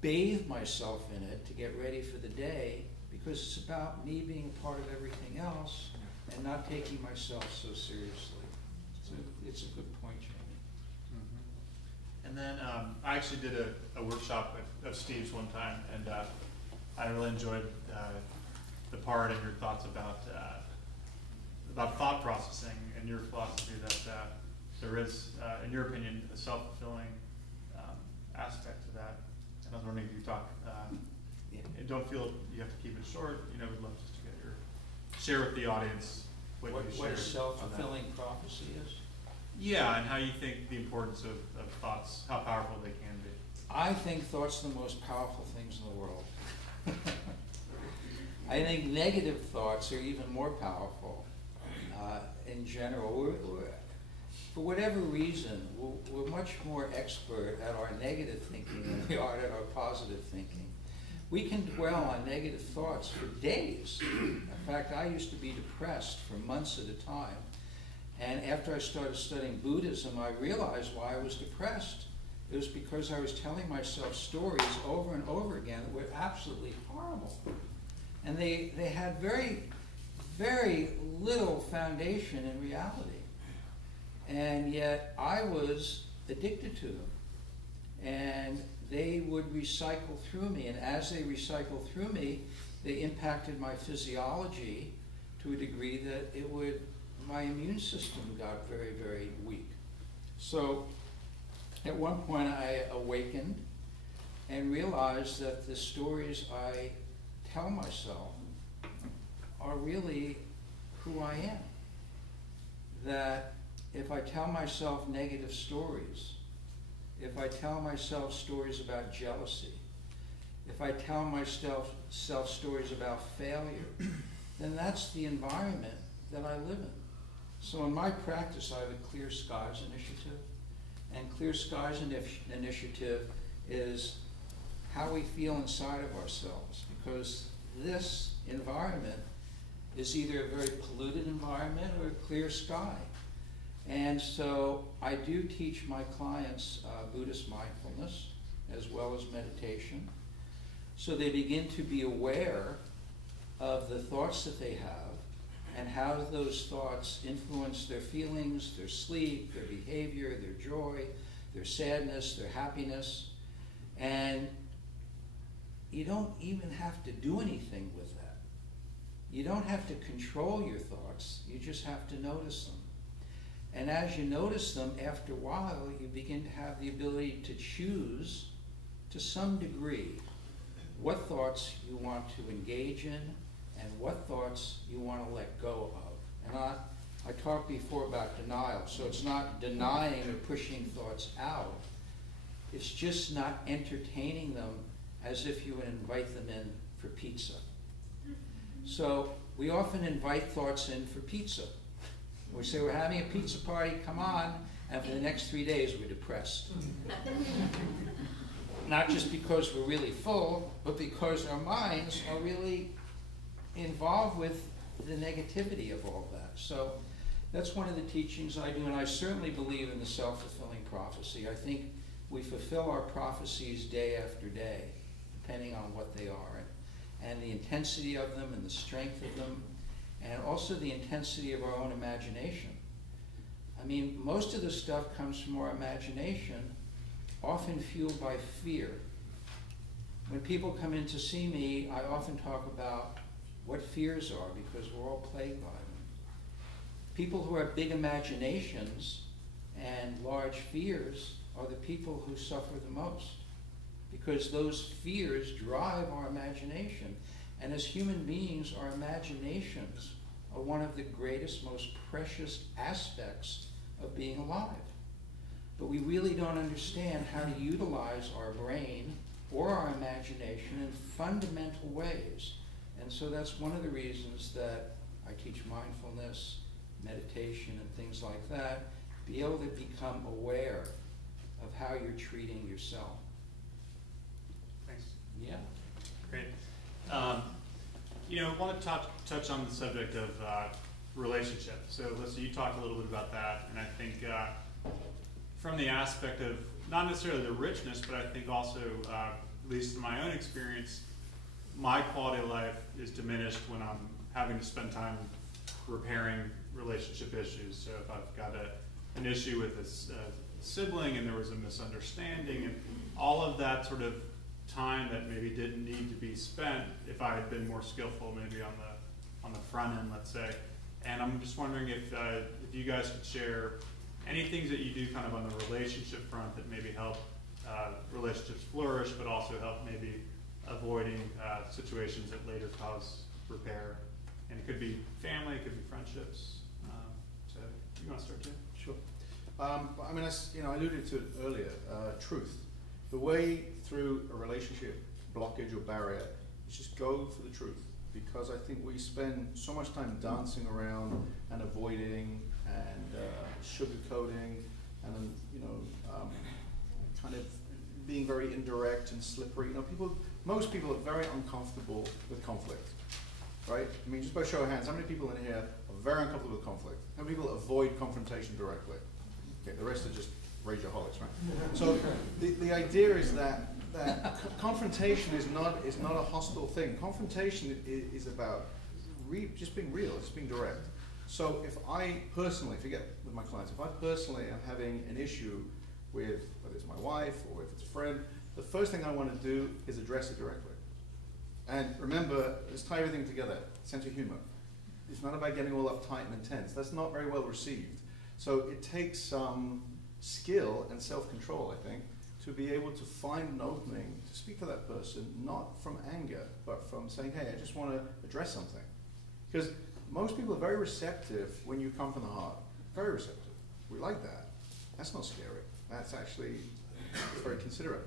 bathe myself in it to get ready for the day, because it's about me being a part of everything else and not taking myself so seriously. It's a good point, Jamie. And then I actually did a workshop of Steve's one time, and I really enjoyed the part of your thoughts about thought processing and your philosophy that there is, in your opinion, a self-fulfilling aspect to that. And I was wondering if you talk, and don't feel you have to keep it short. You know, we'd love just to get your share with the audience what you shared. What a self-fulfilling prophecy is? Yeah, and how you think the importance of thoughts, how powerful they can be. I think thoughts are the most powerful things in the world. I think negative thoughts are even more powerful in general. For whatever reason, we're much more expert at our negative thinking than we are at our positive thinking. We can dwell on negative thoughts for days. In fact, I used to be depressed for months at a time. And after I started studying Buddhism, I realized why I was depressed. It was because I was telling myself stories over and over again that were absolutely horrible. And they had very, very little foundation in reality. And yet I was addicted to them. And they would recycle through me. And as they recycled through me, they impacted my physiology to a degree that my immune system got very, very weak. So at one point I awakened and realized that the stories I tell myself are really who I am. That if I tell myself negative stories, if I tell myself stories about jealousy, if I tell myself stories about failure, then that's the environment that I live in. So in my practice, I have a Clear Skies initiative. And Clear Skies initiative is how we feel inside of ourselves, because this environment is either a very polluted environment or a clear sky. And so I do teach my clients Buddhist mindfulness as well as meditation. So they begin to be aware of the thoughts that they have and how those thoughts influence their feelings, their sleep, their behavior, their joy, their sadness, their happiness. And you don't even have to do anything with that. You don't have to control your thoughts, you just have to notice them. And as you notice them, after a while, you begin to have the ability to choose, to some degree, what thoughts you want to engage in and what thoughts you want to let go of. And I talked before about denial, so it's not denying or pushing thoughts out. It's just not entertaining them as if you would invite them in for pizza. So we often invite thoughts in for pizza. We say, we're having a pizza party, come on, and for the next 3 days we're depressed. Not just because we're really full, but because our minds are really involved with the negativity of all that. So that's one of the teachings I do, and I certainly believe in the self-fulfilling prophecy. I think we fulfill our prophecies day after day, depending on what they are, and the intensity of them and the strength of them, and also the intensity of our own imagination. I mean, most of the stuff comes from our imagination, often fueled by fear. When people come in to see me, I often talk about what fears are, because we're all plagued by them. People who have big imaginations and large fears are the people who suffer the most, because those fears drive our imagination. And as human beings, our imaginations are one of the greatest, most precious aspects of being alive. But we really don't understand how to utilize our brain or our imagination in fundamental ways. And so that's one of the reasons that I teach mindfulness, meditation, and things like that. Be able to become aware of how you're treating yourself. Thanks. Yeah. Great. I want to touch on the subject of relationship. So, Alyssa, you talked a little bit about that, and I think from the aspect of not necessarily the richness, but I think also, at least in my own experience, my quality of life is diminished when I'm having to spend time repairing relationship issues. So if I've got an issue with a sibling and there was a misunderstanding and all of that sort of time that maybe didn't need to be spent if I had been more skillful maybe on the front end, let's say. And I'm just wondering if you guys could share any things that you do kind of on the relationship front that maybe help relationships flourish, but also help maybe avoiding situations that later cause repair. And it could be family, it could be friendships. So you want to start, Jim? Sure. I mean, I alluded to it earlier, truth. The way through a relationship blockage or barrier is just go for the truth. Because I think we spend so much time dancing around and avoiding and sugarcoating and kind of being very indirect and slippery. Most people are very uncomfortable with conflict, right? I mean, just by show of hands, how many people in here are very uncomfortable with conflict? How many people avoid confrontation directly? Okay, the rest are just rageaholics, right? So the idea is that confrontation is not a hostile thing. Confrontation is about just being real, just being direct. So if I personally, forget with my clients, if I personally am having an issue with whether it's my wife or if it's a friend, the first thing I want to do is address it directly. And remember, let's tie everything together, sense of humor. It's not about getting all uptight and intense. That's not very well received. So it takes some skill and self-control, I think, to be able to find an opening to speak to that person, not from anger, but from saying, hey, I just want to address something. Because most people are very receptive when you come from the heart. Very receptive. We like that. That's not scary. That's actually very considerate.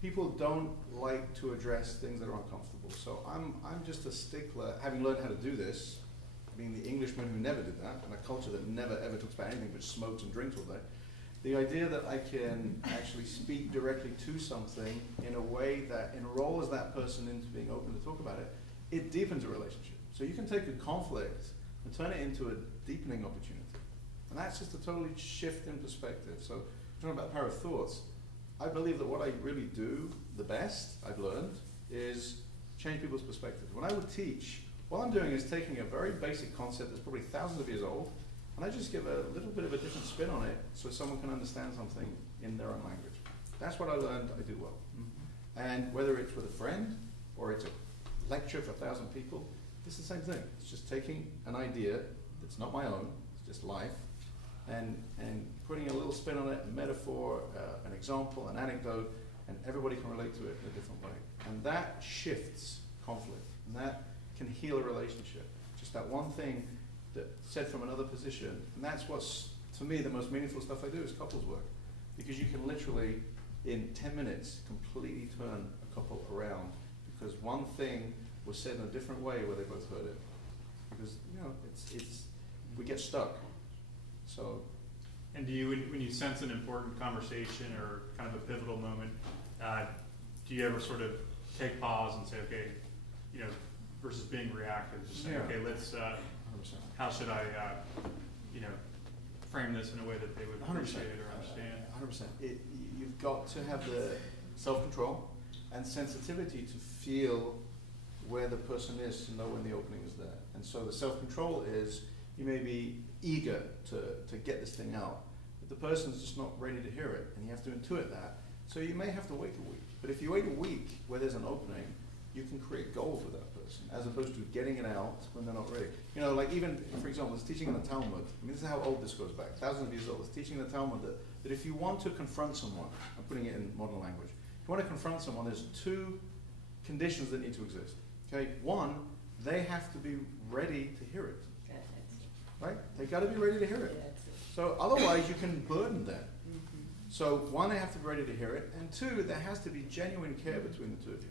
People don't like to address things that are uncomfortable. So I'm just a stickler, having learned how to do this, being the Englishman who never did that, in a culture that never ever talks about anything but smokes and drinks all day. The idea that I can actually speak directly to something in a way that enrolls that person into being open to talk about it, it deepens a relationship. So you can take a conflict and turn it into a deepening opportunity. And that's just a totally shift in perspective. So talking about the power of thoughts, I believe that what I really do the best, I've learned, is change people's perspective. When I would teach, what I'm doing is taking a very basic concept that's probably thousands of years old, and I just give a little bit of a different spin on it so someone can understand something in their own language. That's what I learned I do well. And whether it's with a friend or it's a lecture for 1,000 people, it's the same thing. It's just taking an idea that's not my own, it's just life, and putting a little spin on it, a metaphor, an example, an anecdote, and everybody can relate to it in a different way. And that shifts conflict, and that can heal a relationship. Just that one thing that said from another position, and that's what's, to me, the most meaningful stuff I do is couples work. Because you can literally, in 10 minutes, completely turn a couple around because one thing was said in a different way where they both heard it. Because, you know, we get stuck. So. And do you, when you sense an important conversation or kind of a pivotal moment, do you ever sort of take pause and say, okay, you know, versus being reactive, just say, okay, let's, how should I, you know, frame this in a way that they would 100%. appreciate it or understand? 100%. You've got to have the self-control and sensitivity to feel where the person is, to know when the opening is there. And so the self-control is, you may be eager to get this thing out, but the person's just not ready to hear it, and you have to intuit that. So you may have to wait a week. But if you wait a week where there's an opening, you can create goals with that person, as opposed to getting it out when they're not ready. You know, like even, for example, there's teaching in the Talmud. I mean, this is how old this goes back, thousands of years old. There's teaching in the Talmud that if you want to confront someone, I'm putting it in modern language, if you want to confront someone, there's two conditions that need to exist. Okay, one, they have to be ready to hear it. Right? They got to be ready to hear it. So otherwise, you can burden them. So one, they have to be ready to hear it, and two, there has to be genuine care between the two of you.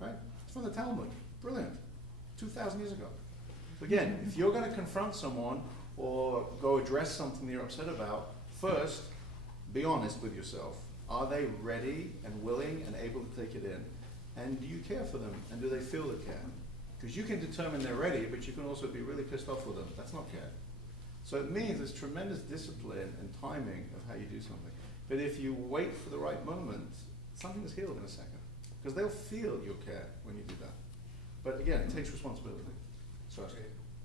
Right? It's from the Talmud. Brilliant. 2,000 years ago. So again, if you're going to confront someone or go address something that you're upset about, first, be honest with yourself. Are they ready and willing and able to take it in? And do you care for them? And do they feel the care? Because you can determine they're ready, but you can also be really pissed off with them. That's not care. So it means there's tremendous discipline and timing of how you do something. But if you wait for the right moment, something is healed in a second. Because they'll feel your care when you do that. But again, it takes responsibility. So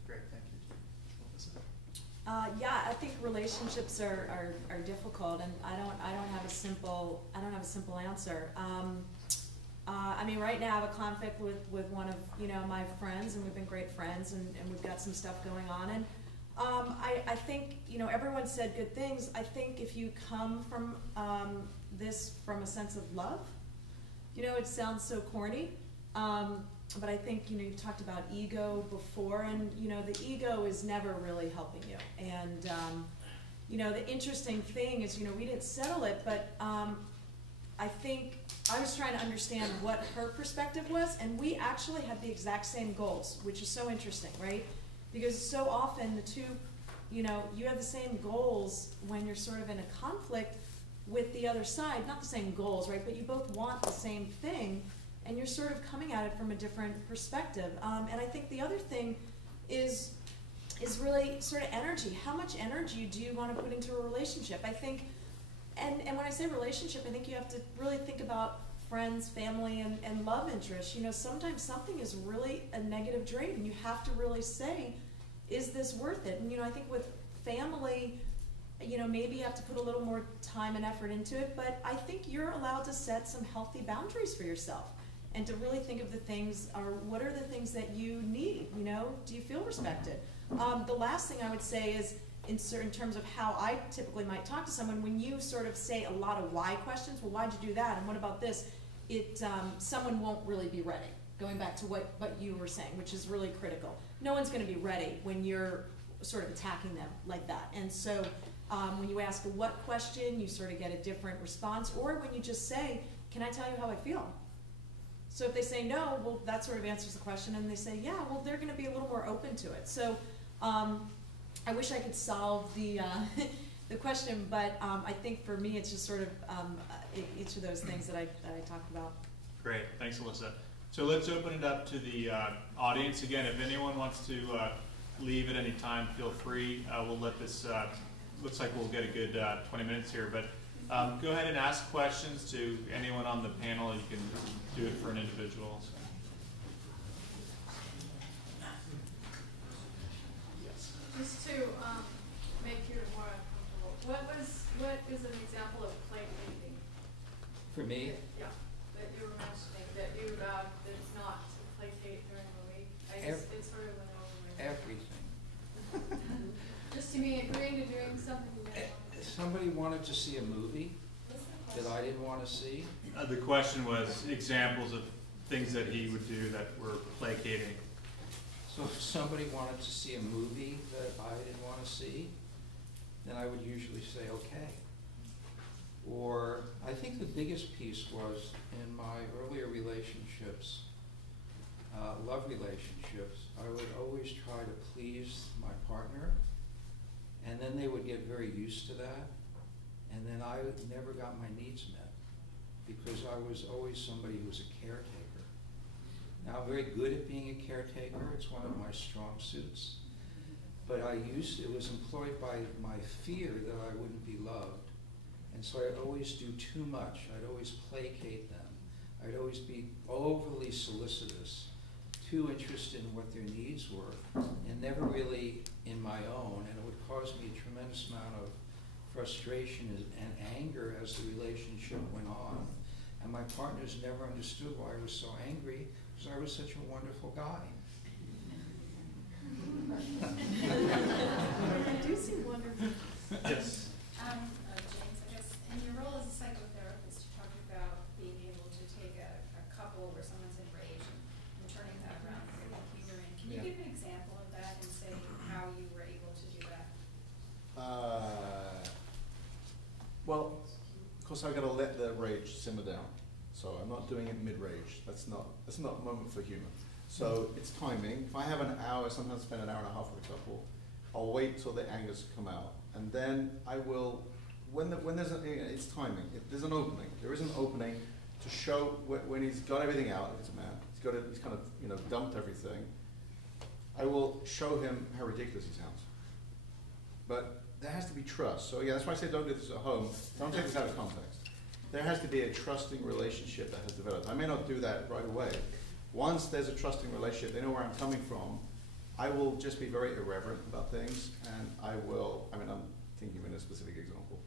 Great, thank you. Yeah, I think relationships are difficult, and I don't have a simple answer. I mean, right now I have a conflict with one of my friends, and we've been great friends, and we've got some stuff going on. And I think everyone said good things. I think if you come from this from a sense of love, it sounds so corny, but I think you talked about ego before, and the ego is never really helping you. And the interesting thing is we didn't settle it, but I think I was trying to understand what her perspective was, and we actually had the exact same goals, which is so interesting, right? Because so often the two, you have the same goals when you're sort of in a conflict with the other side, not the same goals, right? But you both want the same thing, and you're sort of coming at it from a different perspective. And I think the other thing is really sort of energy. How much energy do you want to put into a relationship? I think, and when I say relationship, I think you have to really think about friends, family, and love interests. Sometimes something is really a negative drain, and you have to really say, is this worth it? And I think with family, maybe you have to put a little more time and effort into it, but I think you're allowed to set some healthy boundaries for yourself and to really think of the things, or what are the things that you need, do you feel respected? The last thing I would say is, in terms of how I typically might talk to someone, when you sort of say a lot of why questions, well, why'd you do that, and what about this, someone won't really be ready. Going back to what you were saying, which is really critical. No one's going to be ready when you're sort of attacking them like that. And so when you ask a what question, you sort of get a different response. Or when you just say, can I tell you how I feel? So if they say no, well, that sort of answers the question. And they say, yeah, well, they're going to be a little more open to it. So I wish I could solve the the question, but I think for me, it's just sort of each of those things that I talked about. Great, thanks, Alyssa. So let's open it up to the audience. Again, if anyone wants to leave at any time, feel free. We'll let this, looks like we'll get a good 20 minutes here, but go ahead and ask questions to anyone on the panel. You can do it for an individual. So. Yes. Just to make you more uncomfortable, what is an example of placating? For me? Yeah, that you were mentioning, that you did not placate during the week. It sort of went over my head. Everything. Just to me, agreeing to doing something you didn't want to do. Somebody wanted to see a movie that I didn't want to see. The question was examples of things that he would do that were placating. So if somebody wanted to see a movie that I didn't want to see, then I would usually say, okay. Or I think the biggest piece was in my earlier relationships, love relationships, I would always try to please my partner, and then they would get very used to that, and then I never got my needs met because I was always somebody who was a caretaker. Now, I'm very good at being a caretaker. It's one of my strong suits. But it was employed by my fear that I wouldn't be loved. And so I'd always do too much. I'd always placate them. I'd always be overly solicitous, too interested in what their needs were, and never really in my own. And it would cause me a tremendous amount of frustration and anger as the relationship went on. And my partners never understood why I was so angry, because I was such a wonderful guy. I do seem wonderful. Yes. James, I guess in your role as a psychotherapist, you talked about being able to take a couple where someone's enraged and turning that around and bringing humor in. Can you Yeah. give an example of that and say how you were able to do that? Well, of course I've got to let the rage simmer down. So I'm not doing it mid-rage. That's not a moment for humor. So it's timing. If I have an hour, sometimes I spend an hour and a half with a couple, I'll wait till the angers come out. And then I will, when there's it's timing. There's an opening. There is an opening to show when he's got everything out, if it's a man, he's kind of, dumped everything. I will show him how ridiculous he sounds. But there has to be trust. So yeah, that's why I say don't do this at home. Don't take this out of context. There has to be a trusting relationship that has developed. I may not do that right away. Once there's a trusting relationship, they know where I'm coming from, I will just be very irreverent about things, and I'm thinking of a specific example.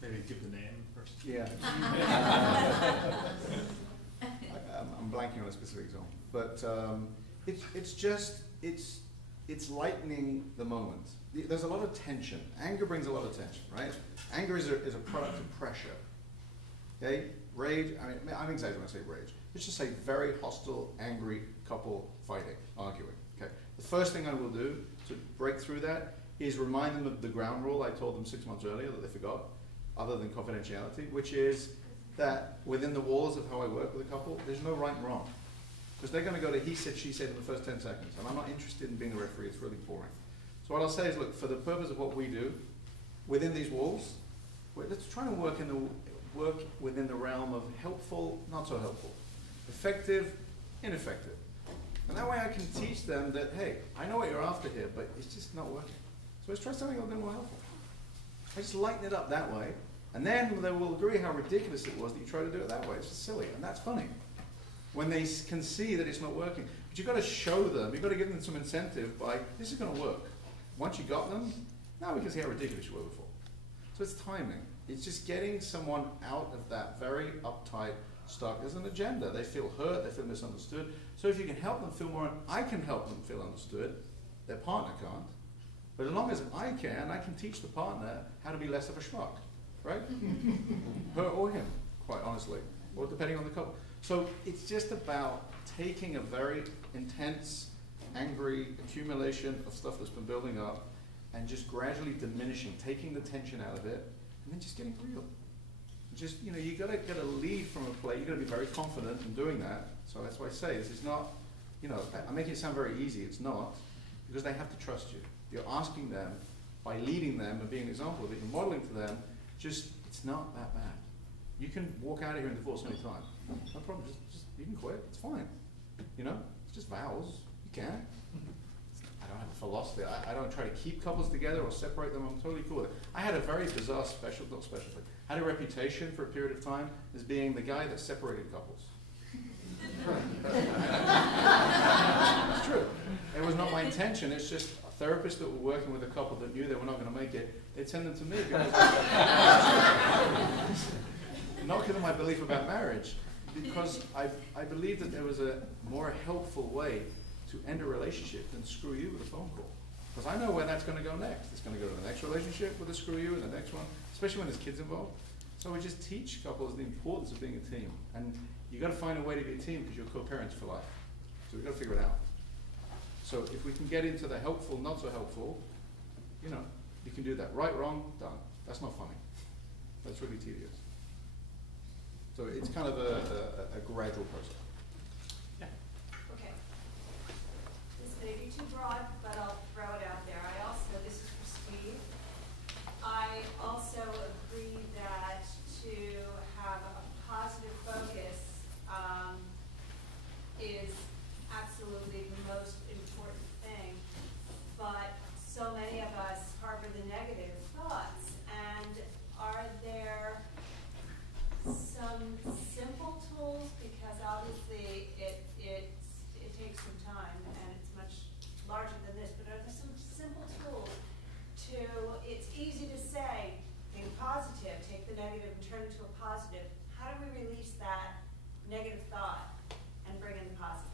Maybe give the name first. Yeah. I'm blanking on a specific example. But it's lightening the moment. There's a lot of tension. Anger brings a lot of tension, right? Anger is a product of pressure. Okay? Rage, I'm exaggerating when I say rage. Let's just say very hostile, angry couple fighting, arguing. Okay? The first thing I will do to break through that is remind them of the ground rule I told them 6 months earlier that they forgot, other than confidentiality, which is that within the walls of how I work with a couple, there's no right and wrong. Because they're going to go to he said, she said in the first 10 seconds, and I'm not interested in being a referee, it's really boring. So what I'll say is, look, for the purpose of what we do, within these walls, let's try and work within the realm of helpful, not so helpful, effective, ineffective. And that way I can teach them that, hey, I know what you're after here, but it's just not working. So let's try something a little bit more helpful. I just lighten it up that way, and then they will agree how ridiculous it was that you try to do it that way. It's just silly, and that's funny. When they can see that it's not working. But you've got to show them, you've got to give them some incentive by, this is going to work. Once you got them, now we can see how ridiculous you were before. So it's timing. It's just getting someone out of that very uptight, stuck. There's an agenda. They feel hurt, they feel misunderstood. So if you can help them feel more, I can help them feel understood. Their partner can't. But as long as I can teach the partner how to be less of a schmuck, right? Her or him, quite honestly, or depending on the couple. So it's just about taking a very intense, angry accumulation of stuff that's been building up and just gradually diminishing, taking the tension out of it, and then just getting real. Just, you gotta get a lead from a play. You gotta be very confident in doing that. So that's why I say this is not, I make it sound very easy. It's not, because they have to trust you. You're asking them, by leading them and being an example of it, you're modeling to them, it's not that bad. You can walk out of here and divorce any time. No problem, just you can quit, it's fine. It's just vows, you can. I don't have a philosophy, I don't try to keep couples together or separate them, I'm totally cool with it. I had a very bizarre I had a reputation for a period of time as being the guy that separated couples. It's true. It was not my intention, it's just therapists that were working with a couple that knew they were not going to make it, they'd send them to me because not because of my belief about marriage, because I believe that there was a more helpful way to end a relationship than screw you with a phone call. Because I know where that's going to go next. It's going to go to the next relationship with a screw you and the next one, especially when there's kids involved. So we just teach couples the importance of being a team. And you got to find a way to be a team because you're co-parents for life. So we've got to figure it out. So if we can get into the helpful, not so helpful, you know, you can do that. Right, wrong, done. That's not funny. That's really tedious. So it's kind of a gradual process. Okay. This may be too broad, but I'll throw it out there. This is for Steve. I also agree that to have a positive focus is absolutely the most important thing. But so many of us harbor the negative thoughts, and are there some simple tools, because obviously it takes some time and it's much larger than this, but are there some simple tools to, it's easy to say, think positive, take the negative and turn it into a positive. How do we release that negative thought and bring in the positive?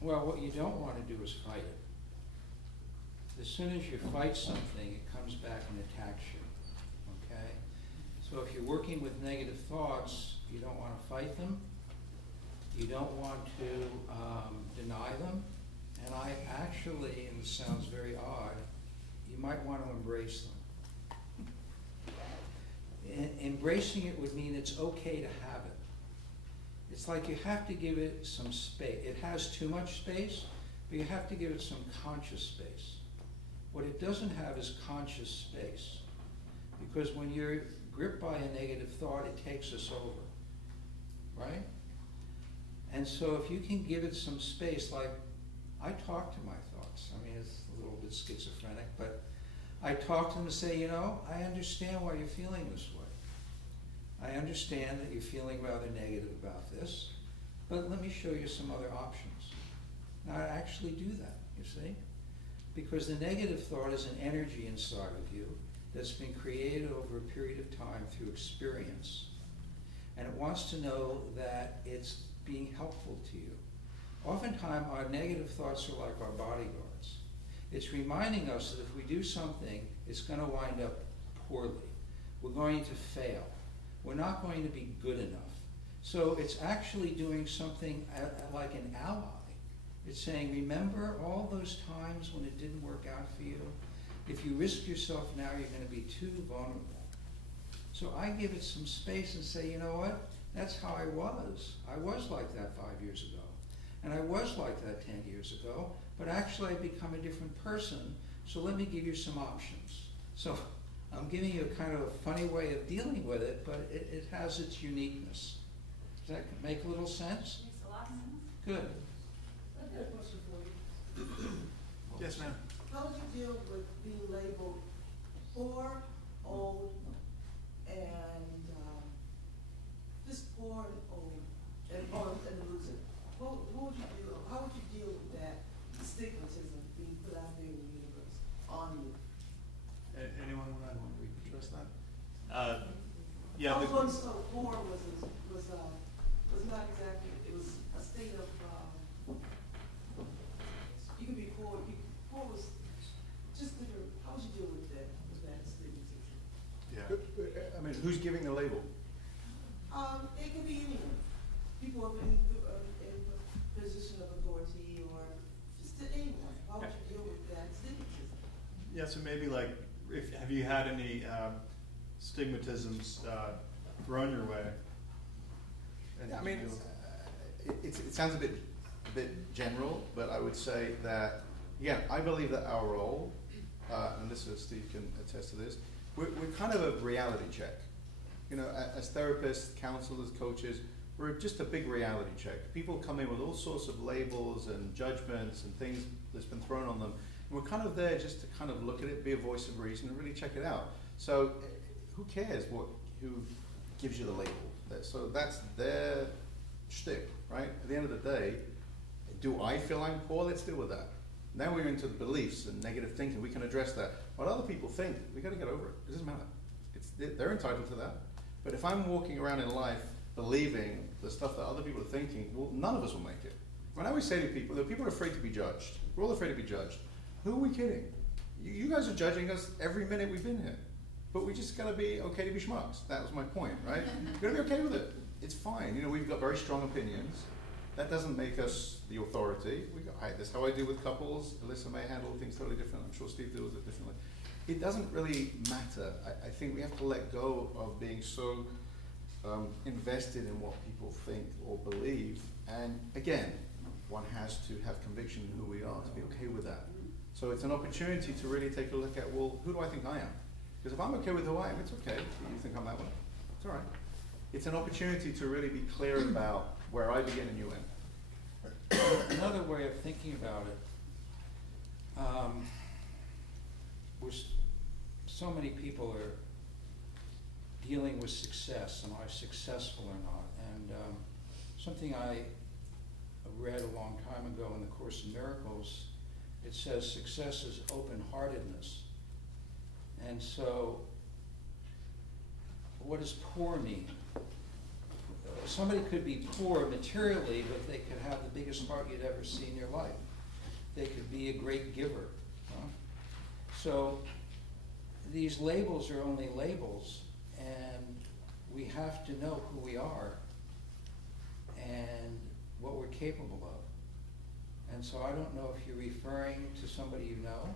Well, what you don't want to do is fight it. As soon as you fight something, it comes back and attacks you, okay? So if you're working with negative thoughts, you don't want to fight them, you don't want to deny them, and I actually, and this sounds very odd, you might want to embrace them. Embracing it would mean it's okay to have it. It's like you have to give it some space. It has too much space, but you have to give it some conscious space. What it doesn't have is conscious space, because when you're gripped by a negative thought, it takes us over, right? And so if you can give it some space, like I talk to my thoughts. I mean, it's a little bit schizophrenic, but I talk to them and say, you know, I understand why you're feeling this way. I understand that you're feeling rather negative about this, but let me show you some other options. Now, I actually do that, you see? Because the negative thought is an energy inside of you that's been created over a period of time through experience. And it wants to know that it's being helpful to you. Oftentimes, our negative thoughts are like our bodyguards. It's reminding us that if we do something, it's going to wind up poorly. We're going to fail. We're not going to be good enough. So it's actually doing something like an ally. It's saying, remember all those times when it didn't work out for you? If you risk yourself now, you're going to be too vulnerable. So I give it some space and say, you know what? That's how I was. I was like that 5 years ago. And I was like that 10 years ago. But actually, I've become a different person. So let me give you some options. So I'm giving you a kind of a funny way of dealing with it, but it has its uniqueness. Does that make a little sense? Makes a lot of sense. Good. I have a question for you. Yes, ma'am. How would you deal with being labeled poor, old, and just poor and old, and loser? How would you deal with that stigmatism being put out there in the universe on you? Anyone want to address that? Yeah. I was once told poor was not exactly, it was a state of, you can be poor, poor was just different. How would you deal with that stigmatism? Yeah. I mean, who's giving the label? It could be anyone. People in a position of authority or just anyone. How would you deal with that stigmatism? Yeah, so maybe like, have you had any stigmatisms thrown your way? I mean, it sounds a bit general, but I would say that, again, I believe that our role, and this is, Steve can attest to this, we're kind of a reality check. You know, as therapists, counselors, coaches, we're just a big reality check. People come in with all sorts of labels and judgments and things that's been thrown on them. And we're kind of there just to kind of look at it, be a voice of reason, and really check it out. So who cares who gives you the label? So that's their shtick, right? At the end of the day, do I feel I'm poor? Let's deal with that. Now we're into the beliefs and negative thinking. We can address that. What other people think, we got to get over it. It doesn't matter. They're entitled to that. But if I'm walking around in life believing the stuff that other people are thinking, well, none of us will make it. When I always say to people, that people are afraid to be judged. We're all afraid to be judged. Who are we kidding? You guys are judging us every minute we've been here. but we just gotta be okay to be schmucks. That was my point, right? We're gonna be okay with it. It's fine. You know, we've got very strong opinions. That doesn't make us the authority. That's how I deal with couples. Alyssa may handle things totally different. I'm sure Steve deals with it differently. It doesn't really matter. I think we have to let go of being so invested in what people think or believe. And again, one has to have conviction in who we are to be okay with that. So it's an opportunity to really take a look at, well, who do I think I am? Because if I'm okay with who I am, it's okay. You think I'm that way? It's all right. It's an opportunity to really be clear about where I begin and you end. Another way of thinking about it, so many people are dealing with success, am I successful or not? And something I read a long time ago in the Course in Miracles, it says success is open-heartedness. And so, what does poor mean? Somebody could be poor materially, but they could have the biggest heart you'd ever see in your life. They could be a great giver. Huh? So these labels are only labels, and we have to know who we are and what we're capable of. And so I don't know if you're referring to somebody you know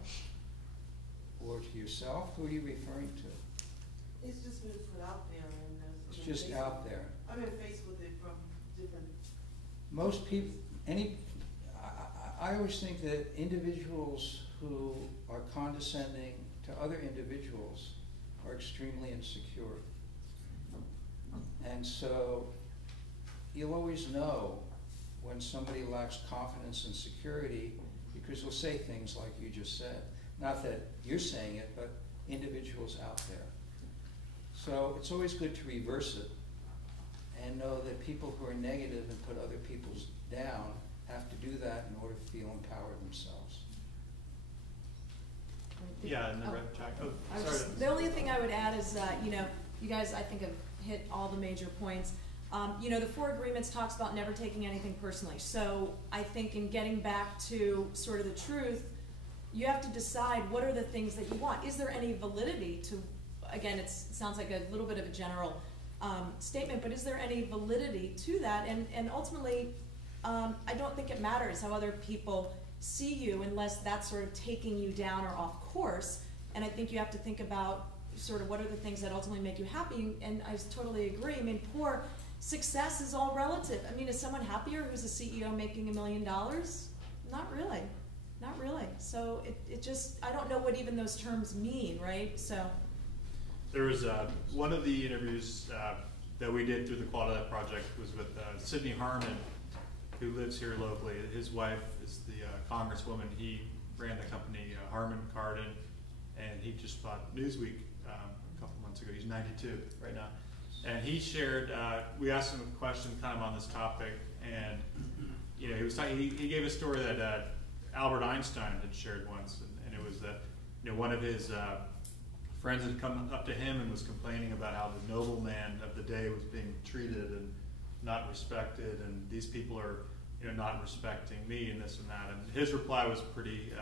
or to yourself. Who are you referring to? It's just been put out there, and It's just out there. I've been faced with it from different. Most people, I always think that individuals who are condescending to other individuals are extremely insecure. And so you'll always know when somebody lacks confidence and security because they'll say things like you just said. Not that you're saying it, but individuals out there. So it's always good to reverse it and know that people who are negative and put other people down have to do that in order to feel empowered themselves. Yeah, and the red jack. Oh, sorry. The only thing I would add is, you know, you guys I think have hit all the major points. You know, the 4 Agreements talks about never taking anything personally. So I think in getting back to sort of the truth, you have to decide what are the things that you want. Is there any validity to, again, it sounds like a little bit of a general statement, but is there any validity to that? And ultimately, I don't think it matters how other people see you unless that's sort of taking you down or off course. And I think you have to think about sort of what are the things that ultimately make you happy. And I totally agree. I mean, poor success is all relative. I mean, is someone happier who's a CEO making $1 million? Not really. Not really. So it just, I don't know what even those terms mean, right? So. There was one of the interviews that we did through the Quality Life Project was with Sidney Harmon, who lives here locally. His wife is the congresswoman. He ran the company Harman Kardon, and he just bought Newsweek a couple months ago. He's 92 right now. And he shared, we asked him a question kind of on this topic, and you know, he was talking, he gave a story that Albert Einstein had shared once, and it was that, you know, one of his friends had come up to him and was complaining about how the nobleman of the day was being treated and not respected, and these people are, you know, not respecting me and this and that. And his reply was pretty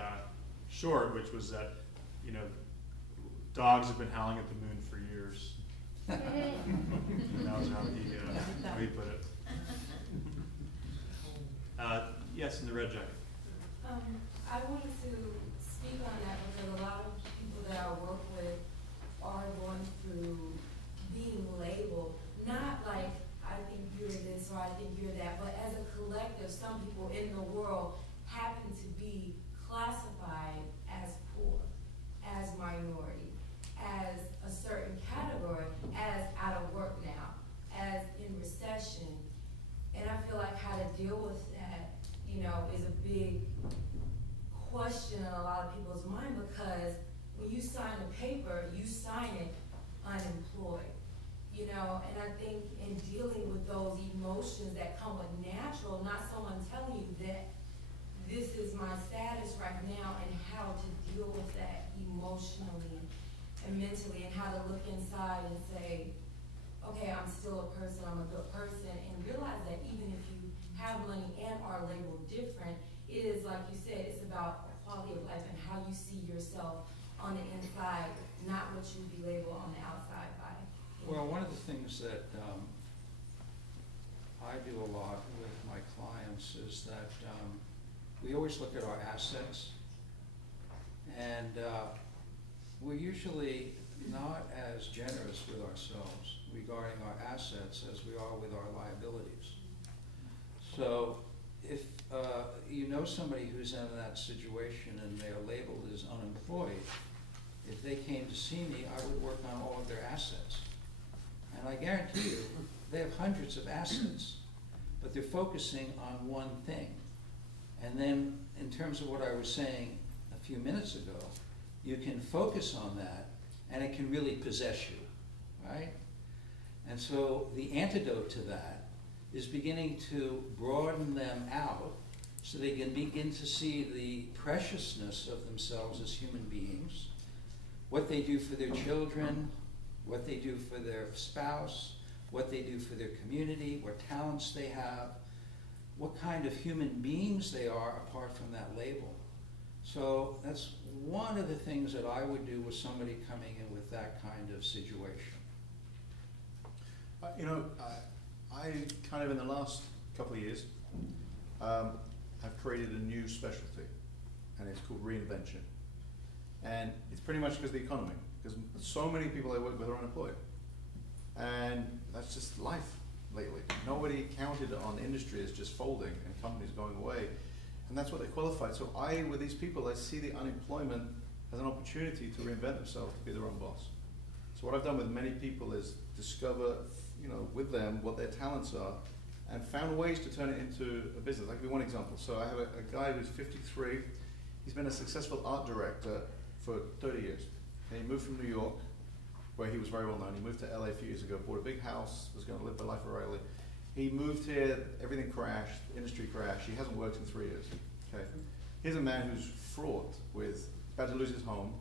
short, which was that, you know, dogs have been howling at the moon for years. And that was how he put it. Yes, in the red jacket. I wanted to speak on that because a lot of people that I work with are going through being labeled, not like I think you're this or I think you're that, but as a collective, some people in the world happen to be classified as poor, as minority, as a certain category, as out of work now, as in recession. And I feel like how to deal with that, you know, is a big question in a lot of people's mind, because when you sign a paper, you sign it unemployed, you know. And I think in dealing with those emotions that come with natural, not someone telling you that this is my status right now, and how to deal with that emotionally and mentally, and how to look inside and say, okay, I'm still a person, I'm a good person, and realize that even if you have money and are labeled different, it is, like you said, it's about quality of life and how you see yourself on the inside, not what you be labeled on the the things that I do a lot with my clients is that we always look at our assets, and we're usually not as generous with ourselves regarding our assets as we are with our liabilities. So if you know somebody who's in that situation and they're labeled as unemployed, if they came to see me, I would work on all of their assets. And I guarantee you, they have hundreds of assets, but they're focusing on one thing. And then in terms of what I was saying a few minutes ago, you can focus on that and it can really possess you, right? And so the antidote to that is beginning to broaden them out so they can begin to see the preciousness of themselves as human beings, what they do for their children, what they do for their spouse, what they do for their community, what talents they have, what kind of human beings they are apart from that label. So that's one of the things that I would do with somebody coming in with that kind of situation. You know, I kind of in the last couple of years have created a new specialty, and it's called reinvention. And it's pretty much because of the economy, because so many people I work with are unemployed. And that's just life lately. Nobody counted on industry as just folding and companies going away. And that's what they qualified. So with these people, I see the unemployment as an opportunity to reinvent themselves, to be their own boss. So what I've done with many people is discover, you know, with them what their talents are, and found ways to turn it into a business. I'll give you one example. So I have a guy who's 53. He's been a successful art director for 30 years. Okay, he moved from New York, where he was very well known. He moved to LA a few years ago, bought a big house, was going to live the life of Riley. He moved here, everything crashed, industry crashed. He hasn't worked in 3 years. Okay, here's a man who's fraught with, about to lose his home,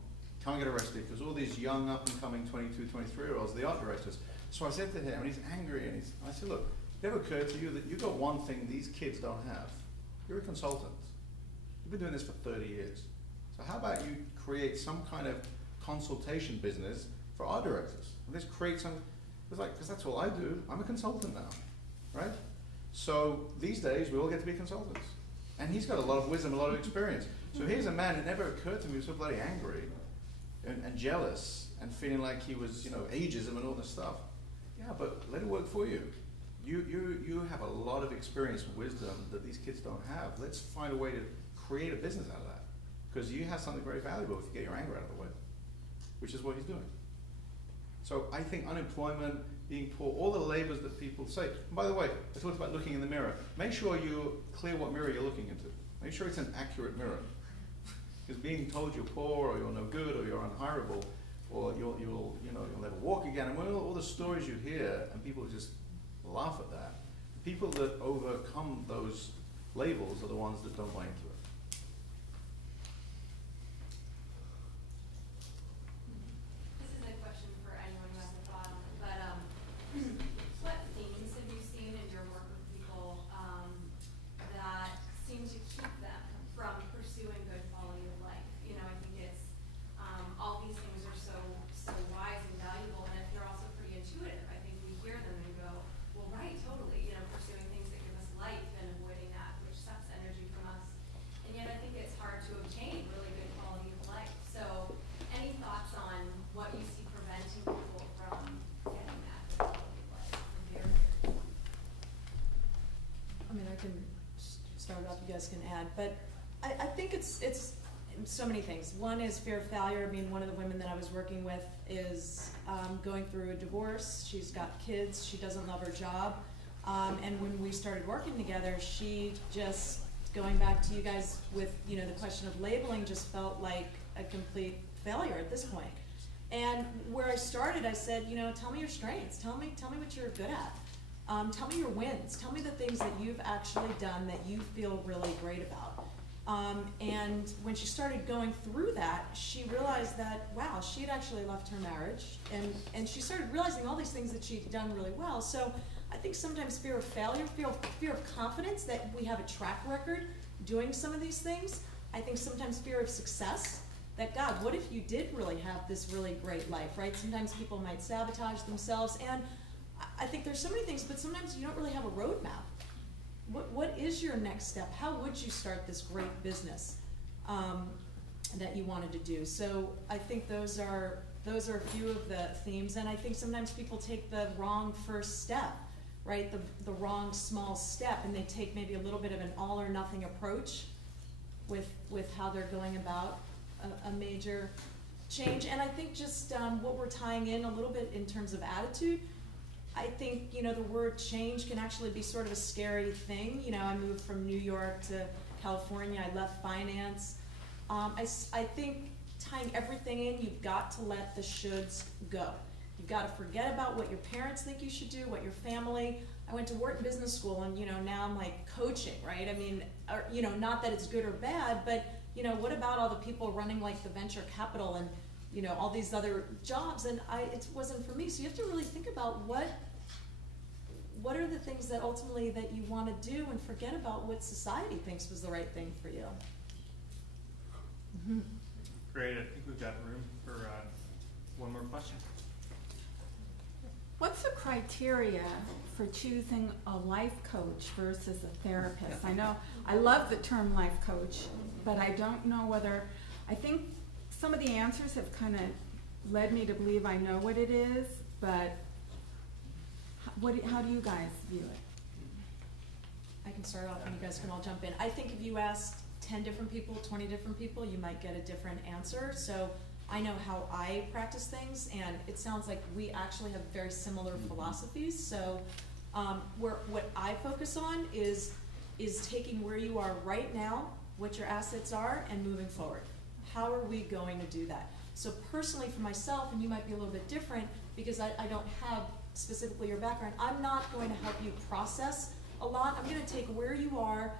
can't get arrested, because all these young up-and-coming 22, 23-year-olds, the art directors. So I said to him, and he's angry, and I said, look, it ever occurred to you that you've got one thing these kids don't have? You're a consultant. You've been doing this for 30 years. So how about you create some kind of consultation business for art directors? And let's create some, because that's all I do. I'm a consultant now, right? So these days, we all get to be consultants. And he's got a lot of wisdom, a lot of experience. So here's a man, it never occurred to me, he was so bloody angry and jealous and feeling like he was, you know, ageism and all this stuff. Yeah, but let it work for you. You have a lot of experience and wisdom that these kids don't have. Let's find a way to create a business out of that. Because you have something very valuable if you get your anger out of the way, which is what he's doing. So I think unemployment, being poor, all the labels that people say. And by the way, I talked about looking in the mirror. Make sure you're clear what mirror you're looking into. Make sure it's an accurate mirror. Because being told you're poor, or you're no good, or you're unhireable, or you'll never walk again, and all the stories you hear, and people just laugh at that. The people that overcome those labels are the ones that don't buy into it. This is a question for anyone who has a thought on it, but what themes have you seen in your work with people that seem to keep them from pursuing good quality of life? You know, I think it's all these things are so wise and valuable, and they're also pretty intuitive. I think we hear them and go, well, right, totally, you know, pursuing things that give us life and avoiding that which sucks energy from us. And yet I think it's hard to obtain really good quality of life. So any thoughts on what you see preventing people from getting that good quality of life from here? I mean, I can start off, you guys can add, but I think it's so many things. One is fear of failure. I mean, one of the women that I was working with is going through a divorce. She's got kids. She doesn't love her job. And when we started working together, she just, going back to you guys with, you know, the question of labeling, just felt like a complete failure at this point. And where I started, I said, you know, tell me your strengths. Tell me what you're good at. Tell me your wins. Tell me the things that you've actually done that you feel really great about. And when she started going through that, she realized that, wow, she had actually left her marriage, and she started realizing all these things that she'd done really well. So I think sometimes fear of failure, fear of confidence, that we have a track record doing some of these things. I think sometimes fear of success, that God, what if you did really have this really great life, right? Sometimes people might sabotage themselves, and I think there's so many things, but sometimes you don't really have a roadmap. What is your next step? How would you start this great business that you wanted to do? So I think those are a few of the themes, and I think sometimes people take the wrong first step, right? The wrong small step, and they take maybe a little bit of an all or nothing approach with how they're going about a major change. And I think just what we're tying in a little bit in terms of attitude, I think, you know, the word change can actually be sort of a scary thing. You know, I moved from New York to California, I left finance. I think tying everything in, you've got to let the shoulds go. You've got to forget about what your parents think you should do, what your family. I went to Wharton Business School, and, you know, now I'm like coaching, right? I mean, you know, not that it's good or bad, but, you know, what about all the people running like the venture capital and, you know, all these other jobs? And it wasn't for me. So you have to really think about what are the things that ultimately that you want to do, and forget about what society thinks was the right thing for you. Mm-hmm. Great, I think we've got room for one more question. What's the criteria for choosing a life coach versus a therapist? I know, I love the term life coach, but I don't know whether, I think some of the answers have kind of led me to believe I know what it is, but how do you guys view it? I can start off and you guys can all jump in. I think if you asked 10 different people, 20 different people, you might get a different answer. So I know how I practice things, and it sounds like we actually have very similar philosophies. So what I focus on is taking where you are right now, what your assets are, and moving forward. How are we going to do that? So personally for myself, and you might be a little bit different because I don't have specifically your background, I'm not going to help you process a lot. I'm going to take where you are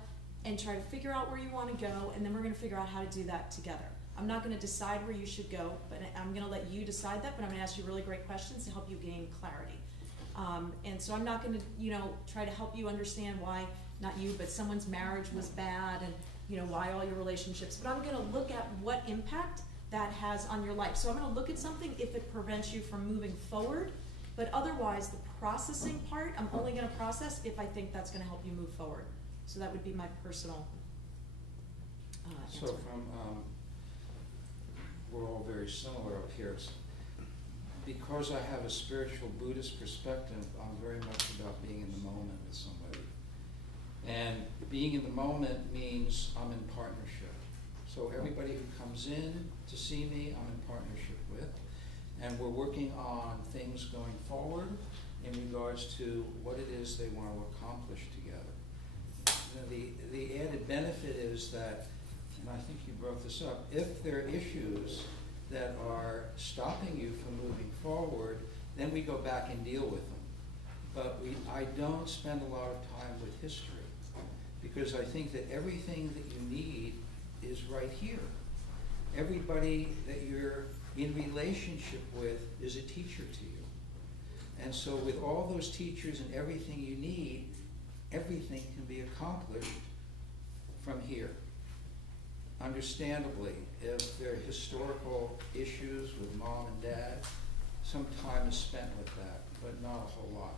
and try to figure out where you want to go, and then we're going to figure out how to do that together. I'm not going to decide where you should go, but I'm going to let you decide that, but I'm going to ask you really great questions to help you gain clarity. And so I'm not going to, you know, try to help you understand why, not you, but someone's marriage was bad, and, you know, why all your relationships, but I'm going to look at what impact that has on your life. So I'm going to look at something if it prevents you from moving forward, but otherwise the processing part, I'm only going to process if I think that's going to help you move forward. So that would be my personal answer. So we're all very similar up here. Because I have a spiritual Buddhist perspective, I'm very much about being in the moment with somebody. And being in the moment means I'm in partnership. So everybody who comes in to see me, I'm in partnership with. And we're working on things going forward in regards to what it is they want to accomplish together. The added benefit is that, and I think you brought this up, if there are issues that are stopping you from moving forward, then we go back and deal with them. But I don't spend a lot of time with history, because I think that everything that you need is right here. Everybody that you're in relationship with is a teacher to you. And so with all those teachers and everything you need, everything can be accomplished from here. Understandably, if there are historical issues with mom and dad, some time is spent with that, but not a whole lot.